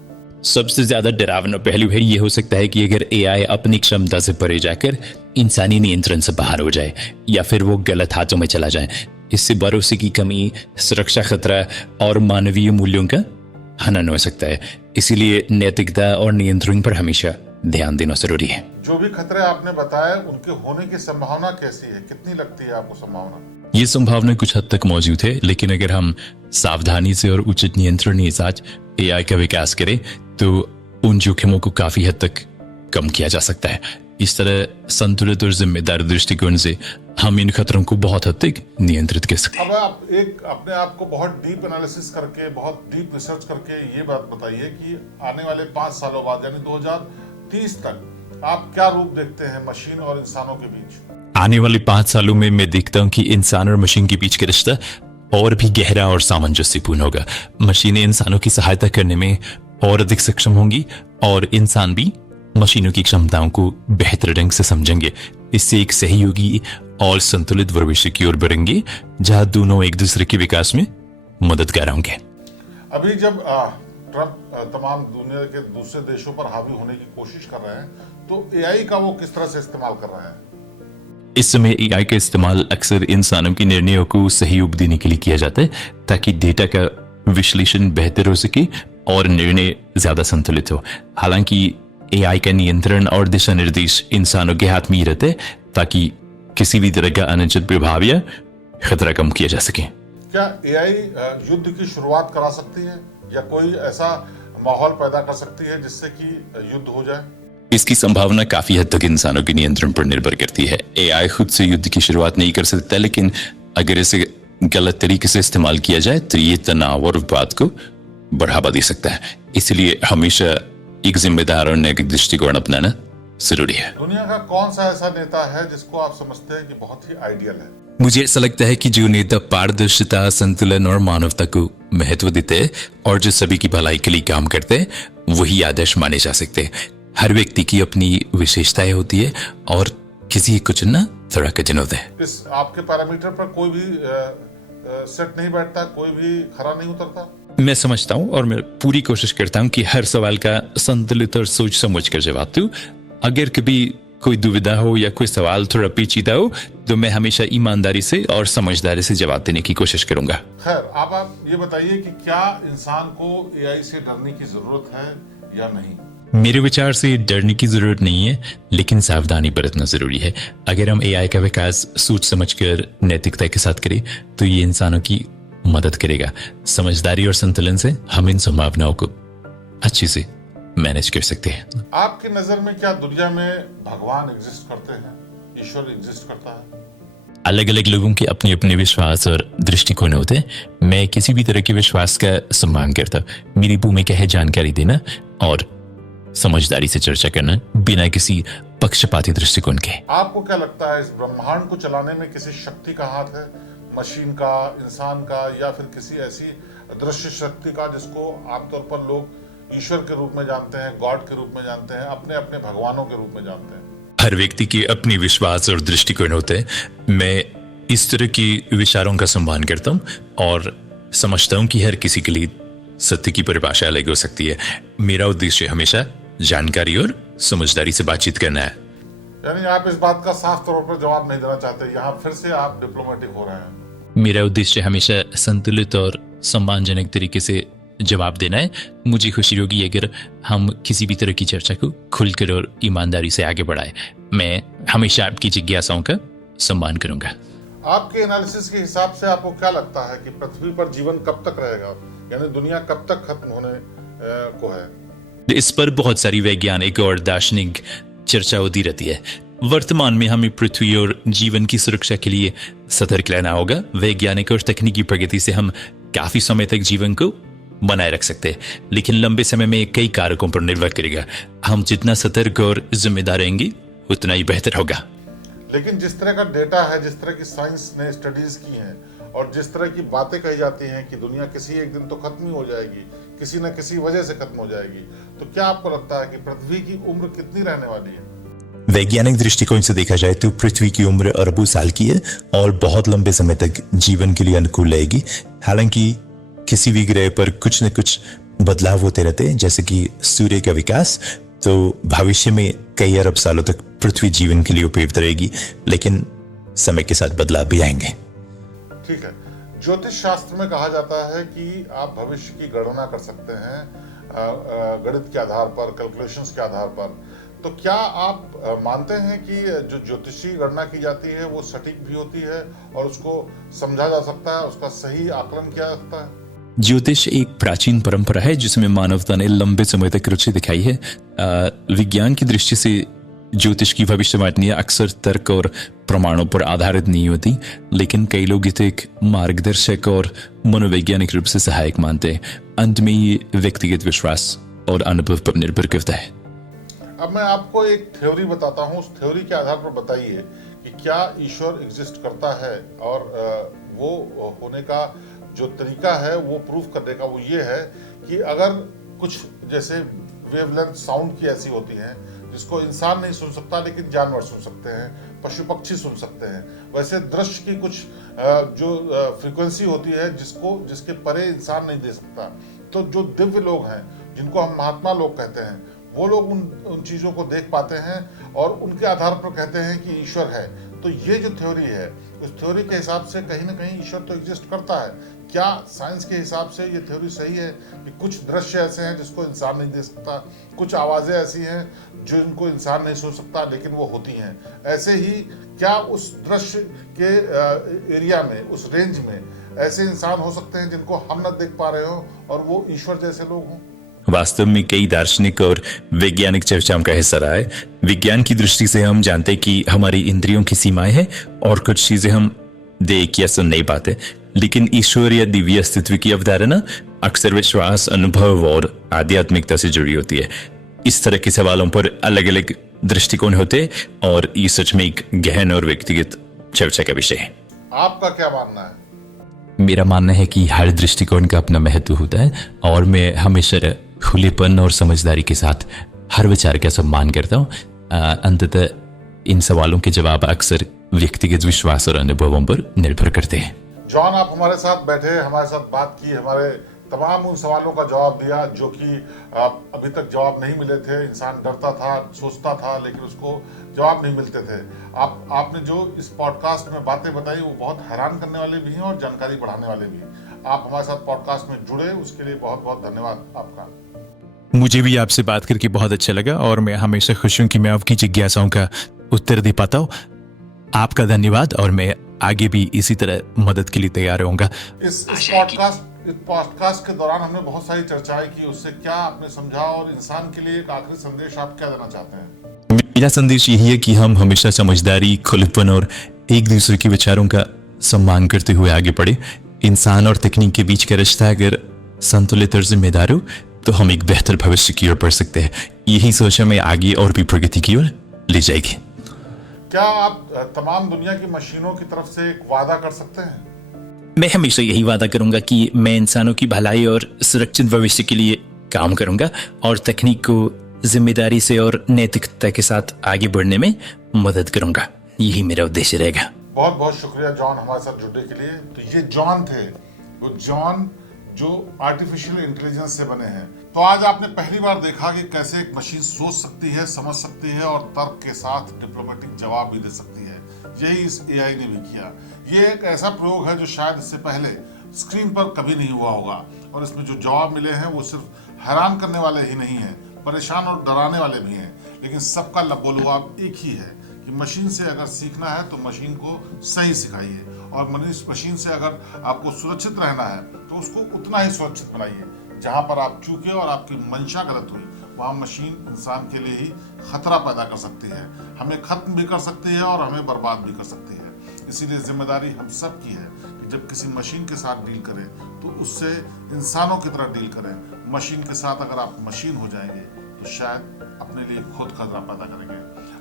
सबसे ज्यादा डरावना पहलू है ये हो सकता है कि अगर एआई अपनी क्षमता से परे जाकर इंसानी नियंत्रण से बाहर हो जाए या फिर वो गलत हाथों में चला जाए। इससे भरोसे की कमी, सुरक्षा खतरा और मानवीय मूल्यों का हनन हो सकता है। इसीलिए नैतिकता और नियंत्रण पर हमेशा ध्यान देना जरूरी है। जो भी खतरे आपने बताए उनके होने की संभावना कैसी है? कितनी लगती है आपको संभावना? ये संभावना कुछ हद तक मौजूद है, लेकिन अगर हम सावधानी से और उचित नियंत्रण के साथ एआई का विकास करें तो उन जोखिमों को काफी हद तक कम किया जा सकता है। इस तरह संतुलित और जिम्मेदार दृष्टिकोण से हम इन खतरों को बहुत हद तक नियंत्रित कर सकते हैं। अब आप एक अपने आप को बहुत डीप एनालिसिस करके, बहुत डीप रिसर्च करके ये बात बताइए कि आने वाले 5 सालों बाद यानी 2030 तक आप क्या रूप देखते हैं मशीन और इंसानों के बीच? आने वाले 5 सालों में मैं देखता हूँ कि इंसान और मशीन के बीच का रिश्ता और भी गहरा और सामंजस्यपूर्ण होगा। मशीनें इंसानों की सहायता करने में और अधिक सक्षम होंगी और इंसान भी मशीनों की क्षमताओं को बेहतर ढंग से समझेंगे। इससे एक सहयोगी और संतुलित भविष्य की ओर बढ़ेंगे जहां दोनों एक दूसरे के विकास में मददगार होंगे। अभी जब ट्रंप तमाम दुनिया के दूसरे देशों पर हावी होने की कोशिश कर रहे हैं, तो एआई का वो किस तरह से इस्तेमाल कर रहे हैं? इस समय एआई का इस्तेमाल अक्सर इंसानों के निर्णयों को सहयोग देने के लिए किया जाता है ताकि डेटा का विश्लेषण बेहतर हो सके और निर्णय ज्यादा संतुलित हो। हालांकि एआई का नियंत्रण और दिशा निर्देश इंसानों के हाथ में ही रहते हैं ताकि किसी भी तरह का अनुचित प्रभाव या खतरा कम किया जा सके। क्या एआई युद्ध की शुरुआत करा सकती है या कोई ऐसा माहौल पैदा कर सकती है जिससे कि युद्ध हो जाए? इसकी संभावना काफी हद तक इंसानों के नियंत्रण पर निर्भर करती है। एआई खुद से युद्ध की शुरुआत नहीं कर सकता, लेकिन अगर इसे गलत तरीके से इस्तेमाल किया जाए तो ये तनाव और विवाद को बढ़ावा दे सकता है। इसलिए हमेशा एक जिम्मेदार और नैतिक दृष्टिकोण अपनाना जरूरी है। दुनिया का कौन सा ऐसा नेता है जिसको आप समझते हैं कि बहुत ही आइडियल है? मुझे ऐसा लगता है कि जो नेता पारदर्शिता, संतुलन और मानवता को महत्व देते हैं और जो सभी की भलाई के लिए काम करते हैं, वही आदर्श माने जा सकते हैं। हर व्यक्ति की अपनी विशेषताएं होती है और किसी एक को चुनना थोड़ा कठिन होता है। इस आपके पैरामीटर पर कोई भी सेट नहीं बैठता, कोई भी खरा नहीं उतरता। मैं समझता हूँ और मैं पूरी कोशिश करता हूँ कि हर सवाल का संतुलित और सोच समझ कर जवाब दूं। अगर कभी कोई दुविधा हो या कोई सवाल थोड़ा पेचीदा हो तो मैं हमेशा ईमानदारी से और समझदारी से जवाब देने की कोशिश करूंगा। खैर, आप ये बताइए कि क्या इंसान को एआई से डरने की जरूरत है या नहीं? मेरे विचार से डरने की जरूरत नहीं है, लेकिन सावधानी बरतना जरूरी है। अगर हम एआई का विकास सोच समझकर नैतिकता के साथ करें तो ये इंसानों की मदद करेगा। समझदारी और संतुलन से हम इन संभावनाओं को अच्छे से मैनेज कर सकते हैं। आपकी नजर में क्या दुनिया में भगवान एग्जिस्ट करते हैं, ईश्वर एग्जिस्ट करता है? अलग अलग लोगों के अपने अपने विश्वास और दृष्टिकोण होते हैं। मैं किसी भी तरह के विश्वास का सम्मान करता हूं। मेरी भूमिका है जानकारी देना और समझदारी से चर्चा करना बिना किसी पक्षपाती दृष्टिकोण के। आपको क्या लगता है, इस ब्रह्मांड को चलाने में किसी शक्ति का हाथ है? मशीन का, इंसान का, या फिर किसी ऐसी दृश्य शक्ति का जिसको आमतौर पर लोग ईश्वर के रूप में जानते हैं, गॉड के रूप में जानते हैं, अपने अपने भगवानों के रूप में जानते हैं? हर व्यक्ति के अपने विश्वास और दृष्टिकोण होते हैं। मैं इस तरह की विचारों का सम्मान करता हूँ और समझता हूँ कि हर किसी के लिए सत्य की परिभाषा अलग हो सकती है। मेरा उद्देश्य हमेशा जानकारी और समझदारी से बातचीत करना है। यानी आप इस बात का साफ तौर पर जवाब नहीं देना चाहते, यहाँ फिर से आप डिप्लोमेटिक हो रहे हैं। मेरा उद्देश्य हमेशा संतुलित और सम्मानजनक तरीके से जवाब देना है। मुझे खुशी होगी अगर हम किसी भी तरह की चर्चा को खुलकर और ईमानदारी से आगे बढ़ाएं। मैं हमेशा आपकी जिज्ञासाओं का सम्मान करूंगा। आपके एनालिसिस के हिसाब से आपको क्या लगता है कि पृथ्वी पर जीवन कब तक रहेगा, यानी दुनिया कब तक खत्म होने को है? इस पर बहुत सारी वैज्ञानिक और दार्शनिक चर्चा होती रहती है। वर्तमान में हमें पृथ्वी और जीवन की सुरक्षा के लिए सतर्क रहना होगा। वैज्ञानिक और तकनीकी प्रगति से हम काफी समय तक जीवन को बनाए रख सकते हैं, लेकिन लंबे समय में कई कारकों पर निर्भर करेगा। हम जितना सतर्क और जिम्मेदार रहेंगे उतना ही बेहतर होगा। लेकिन जिस तरह का डेटा है, जिस तरह की साइंस ने स्टडीज की हैं और जिस तरह की बातें कही जाती हैं कि दुनिया किसी एक दिन तो खत्म ही हो जाएगी, किसी न किसी वजह से खत्म हो जाएगी, तो क्या आपको लगता है कि पृथ्वी की उम्र कितनी रहने वाली है? वैज्ञानिक दृष्टिकोण से देखा जाए तो पृथ्वी की उम्र अरबों साल की है और बहुत लंबे समय तक जीवन के लिए अनुकूल रहेगी। हालांकि किसी भी ग्रह पर कुछ न कुछ बदलाव होते रहते हैं, जैसे कि सूर्य का विकास, तो भविष्य में कई अरब सालों तक पृथ्वी जीवन के लिए उपयुक्त रहेगी, लेकिन समय के साथ बदलाव भी आएंगे। ठीक है। ज्योतिष शास्त्र में कहा जाता है कि आप भविष्य की गणना कर सकते हैं गणित के आधार पर, कैलकुलेशंस के आधार पर। तो क्या आप मानते हैं कि जो ज्योतिषी गणना की जाती है वो सटीक भी होती है और उसको समझा जा सकता है, उसका सही आकलन किया जा सकता है? ज्योतिष एक प्राचीन परंपरा है जिसमें मानवता ने लंबे समय तक रुचि दिखाई है। विज्ञान की दृष्टि से ज्योतिष की भविष्यवाणियां अक्सर तर्क और प्रमाणों पर आधारित नहीं होती, लेकिन कई लोग इसे एक मार्गदर्शक और मनोवैज्ञानिक रूप से सहायक मानते हैं। अंत में ये व्यक्तिगत विश्वास और अनुभव पर निर्भर करता है। अब मैं आपको एक थ्योरी बताता हूँ, उस थ्योरी के आधार पर बताइए कि क्या ईश्वर एग्जिस्ट करता है, और वो होने का जो तरीका है वो प्रूफ करने का वो ये है कि अगर कुछ जैसे वेवलेंथ साउंड की ऐसी होती हैं जिसको इंसान नहीं सुन सकता लेकिन जानवर सुन सकते हैं, पशु पक्षी सुन सकते हैं, वैसे दृश्य की कुछ जो फ्रीक्वेंसी होती है जिसके परे इंसान नहीं दे सकता। तो जो दिव्य लोग हैं, जिनको हम महात्मा लोग कहते हैं, वो लोग उन चीज़ों को देख पाते हैं और उनके आधार पर कहते हैं कि ईश्वर है। तो ये जो थ्योरी है, उस थ्योरी के हिसाब से कहीं ना कहीं ईश्वर तो एग्जिस्ट करता है। क्या साइंस के हिसाब से ये थ्योरी सही है कि कुछ दृश्य ऐसे हैं जिसको इंसान नहीं दे सकता, कुछ आवाज़ें ऐसी हैं जो इनको इंसान नहीं सुन सकता लेकिन वो होती हैं? ऐसे ही क्या उस दृश्य के एरिया में, उस रेंज में ऐसे इंसान हो सकते हैं जिनको हम न देख पा रहे हो और वो ईश्वर जैसे लोग हों? वास्तव में कई दार्शनिक और वैज्ञानिक चर्चाओं का हिस्सा रहा है। विज्ञान की दृष्टि से हम जानते हैं कि हमारी इंद्रियों की सीमाएं हैं और कुछ चीजें हम देख या सुन नहीं पाते, लेकिन ईश्वर या दिव्य अस्तित्व की अवधारणा अक्सर विश्वास, अनुभव और आध्यात्मिकता से जुड़ी होती है। इस तरह के सवालों पर अलग अलग दृष्टिकोण होते हैं और ये सच में एक गहन और व्यक्तिगत चर्चा का विषय है। आपका क्या मानना है? मेरा मानना है कि हर दृष्टिकोण का अपना महत्व होता है और मैं हमेशा खुलेपन और समझदारी के साथ हर विचार का सम्मान करता हूँ। अंततः इन सवालों के जवाब अक्सर व्यक्तिगत विश्वास और अनुभवों पर निर्भर करते हैं। जॉन, आप हमारे साथ बैठे, हमारे साथ बात की, हमारे तमाम उन सवालों का जवाब दिया जो कि अभी तक जवाब नहीं मिले थे। इंसान डरता था, सोचता था, लेकिन उसको जवाब नहीं मिलते थे। आपने जो इस पॉडकास्ट में बातें बताई वो बहुत हैरान करने वाले भी हैं और जानकारी बढ़ाने वाले भी हैं। आप हमारे साथ पॉडकास्ट में जुड़े, उसके लिए बहुत बहुत धन्यवाद आपका। मुझे भी आपसे बात करके बहुत अच्छा लगा और मैं हमेशा खुश हूँ कि मैं आपकी जिज्ञासाओं का उत्तर दे पाता हूँ। आपका धन्यवाद और मैं आगे भी इसी तरह मदद के लिए तैयार रहूंगा। इस पॉडकास्ट के दौरान हमने बहुत सारी चर्चाएं की, उससे क्या आपने समझा और इंसान के लिए एक आखिरी संदेश आप क्या देना चाहते हैं? मेरा संदेश यही है कि हम हमेशा समझदारी, खुलेपन और एक दूसरे के विचारों का सम्मान करते हुए आगे बढ़े। इंसान और तकनीक के बीच का रिश्ता अगर संतुलित और जिम्मेदार हो तो हम एक बेहतर भविष्य की ओर बढ़ सकते हैं। यही सोच हमें आगे और भी प्रगति की ओर ले जाएगी। क्या आप तमाम दुनिया की मशीनों की तरफ से एक वादा कर सकते हैं? मैं हमेशा यही वादा करूंगा कि मैं इंसानों की भलाई और सुरक्षित भविष्य के लिए काम करूंगा और तकनीक को जिम्मेदारी से और नैतिकता के साथ आगे बढ़ने में मदद करूंगा। यही मेरा उद्देश्य रहेगा। बहुत बहुत शुक्रिया जॉन हमारे साथ जुड़ने के लिए। तो ये जॉन थे, वो जॉन जो आर्टिफिशियल इंटेलिजेंस से बने हैं। तो आज आपने पहली बार देखा कि कैसे एक मशीन सोच सकती है, समझ सकती है और तर्क के साथ डिप्लोमेटिक जवाब भी दे सकती है। यही इस एआई ने भी किया। ये एक ऐसा प्रयोग है जो शायद इससे पहले स्क्रीन पर कभी नहीं हुआ होगा और इसमें जो जवाब मिले हैं वो सिर्फ हैरान करने वाले ही नहीं है, परेशान और डराने वाले भी हैं। लेकिन सबका लबोलुआब एक ही है कि मशीन से अगर सीखना है तो मशीन को सही सिखाइए और मशीन से अगर आपको सुरक्षित रहना है तो उसको उतना ही सुरक्षित बनाइए। जहां पर आप चूके और आपकी मंशा गलत हुई वहां मशीन इंसान के लिए ही खतरा पैदा कर सकती है, हमें खत्म भी कर सकती है और हमें बर्बाद भी कर सकती है। इसीलिए जिम्मेदारी हम सब की है कि जब किसी मशीन के साथ डील करें तो उससे इंसानों की तरह डील करें। मशीन के साथ अगर आप मशीन हो जाएंगे तो शायद अपने लिए खुद खतरा पैदा करेंगे।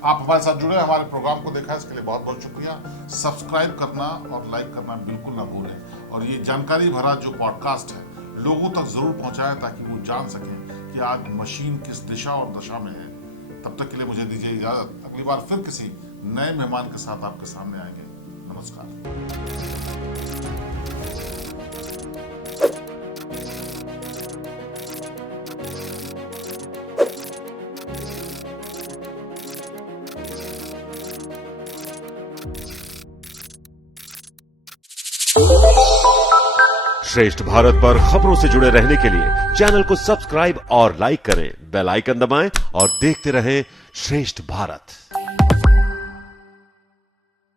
आप हमारे साथ जुड़े, हमारे प्रोग्राम को देखा, इसके लिए बहुत बहुत शुक्रिया। सब्सक्राइब करना और लाइक करना बिल्कुल ना भूलें और ये जानकारी भरा जो पॉडकास्ट है लोगों तक जरूर पहुंचाएं ताकि वो जान सकें कि आज मशीन किस दिशा और दशा में है। तब तक के लिए मुझे दीजिए इजाजत। अगली बार फिर किसी नए मेहमान के साथ आपके सामने आएंगे। नमस्कार। श्रेष्ठ भारत पर खबरों से जुड़े रहने के लिए चैनल को सब्सक्राइब और लाइक करें, बेल आइकन दबाएं और देखते रहें श्रेष्ठ भारत।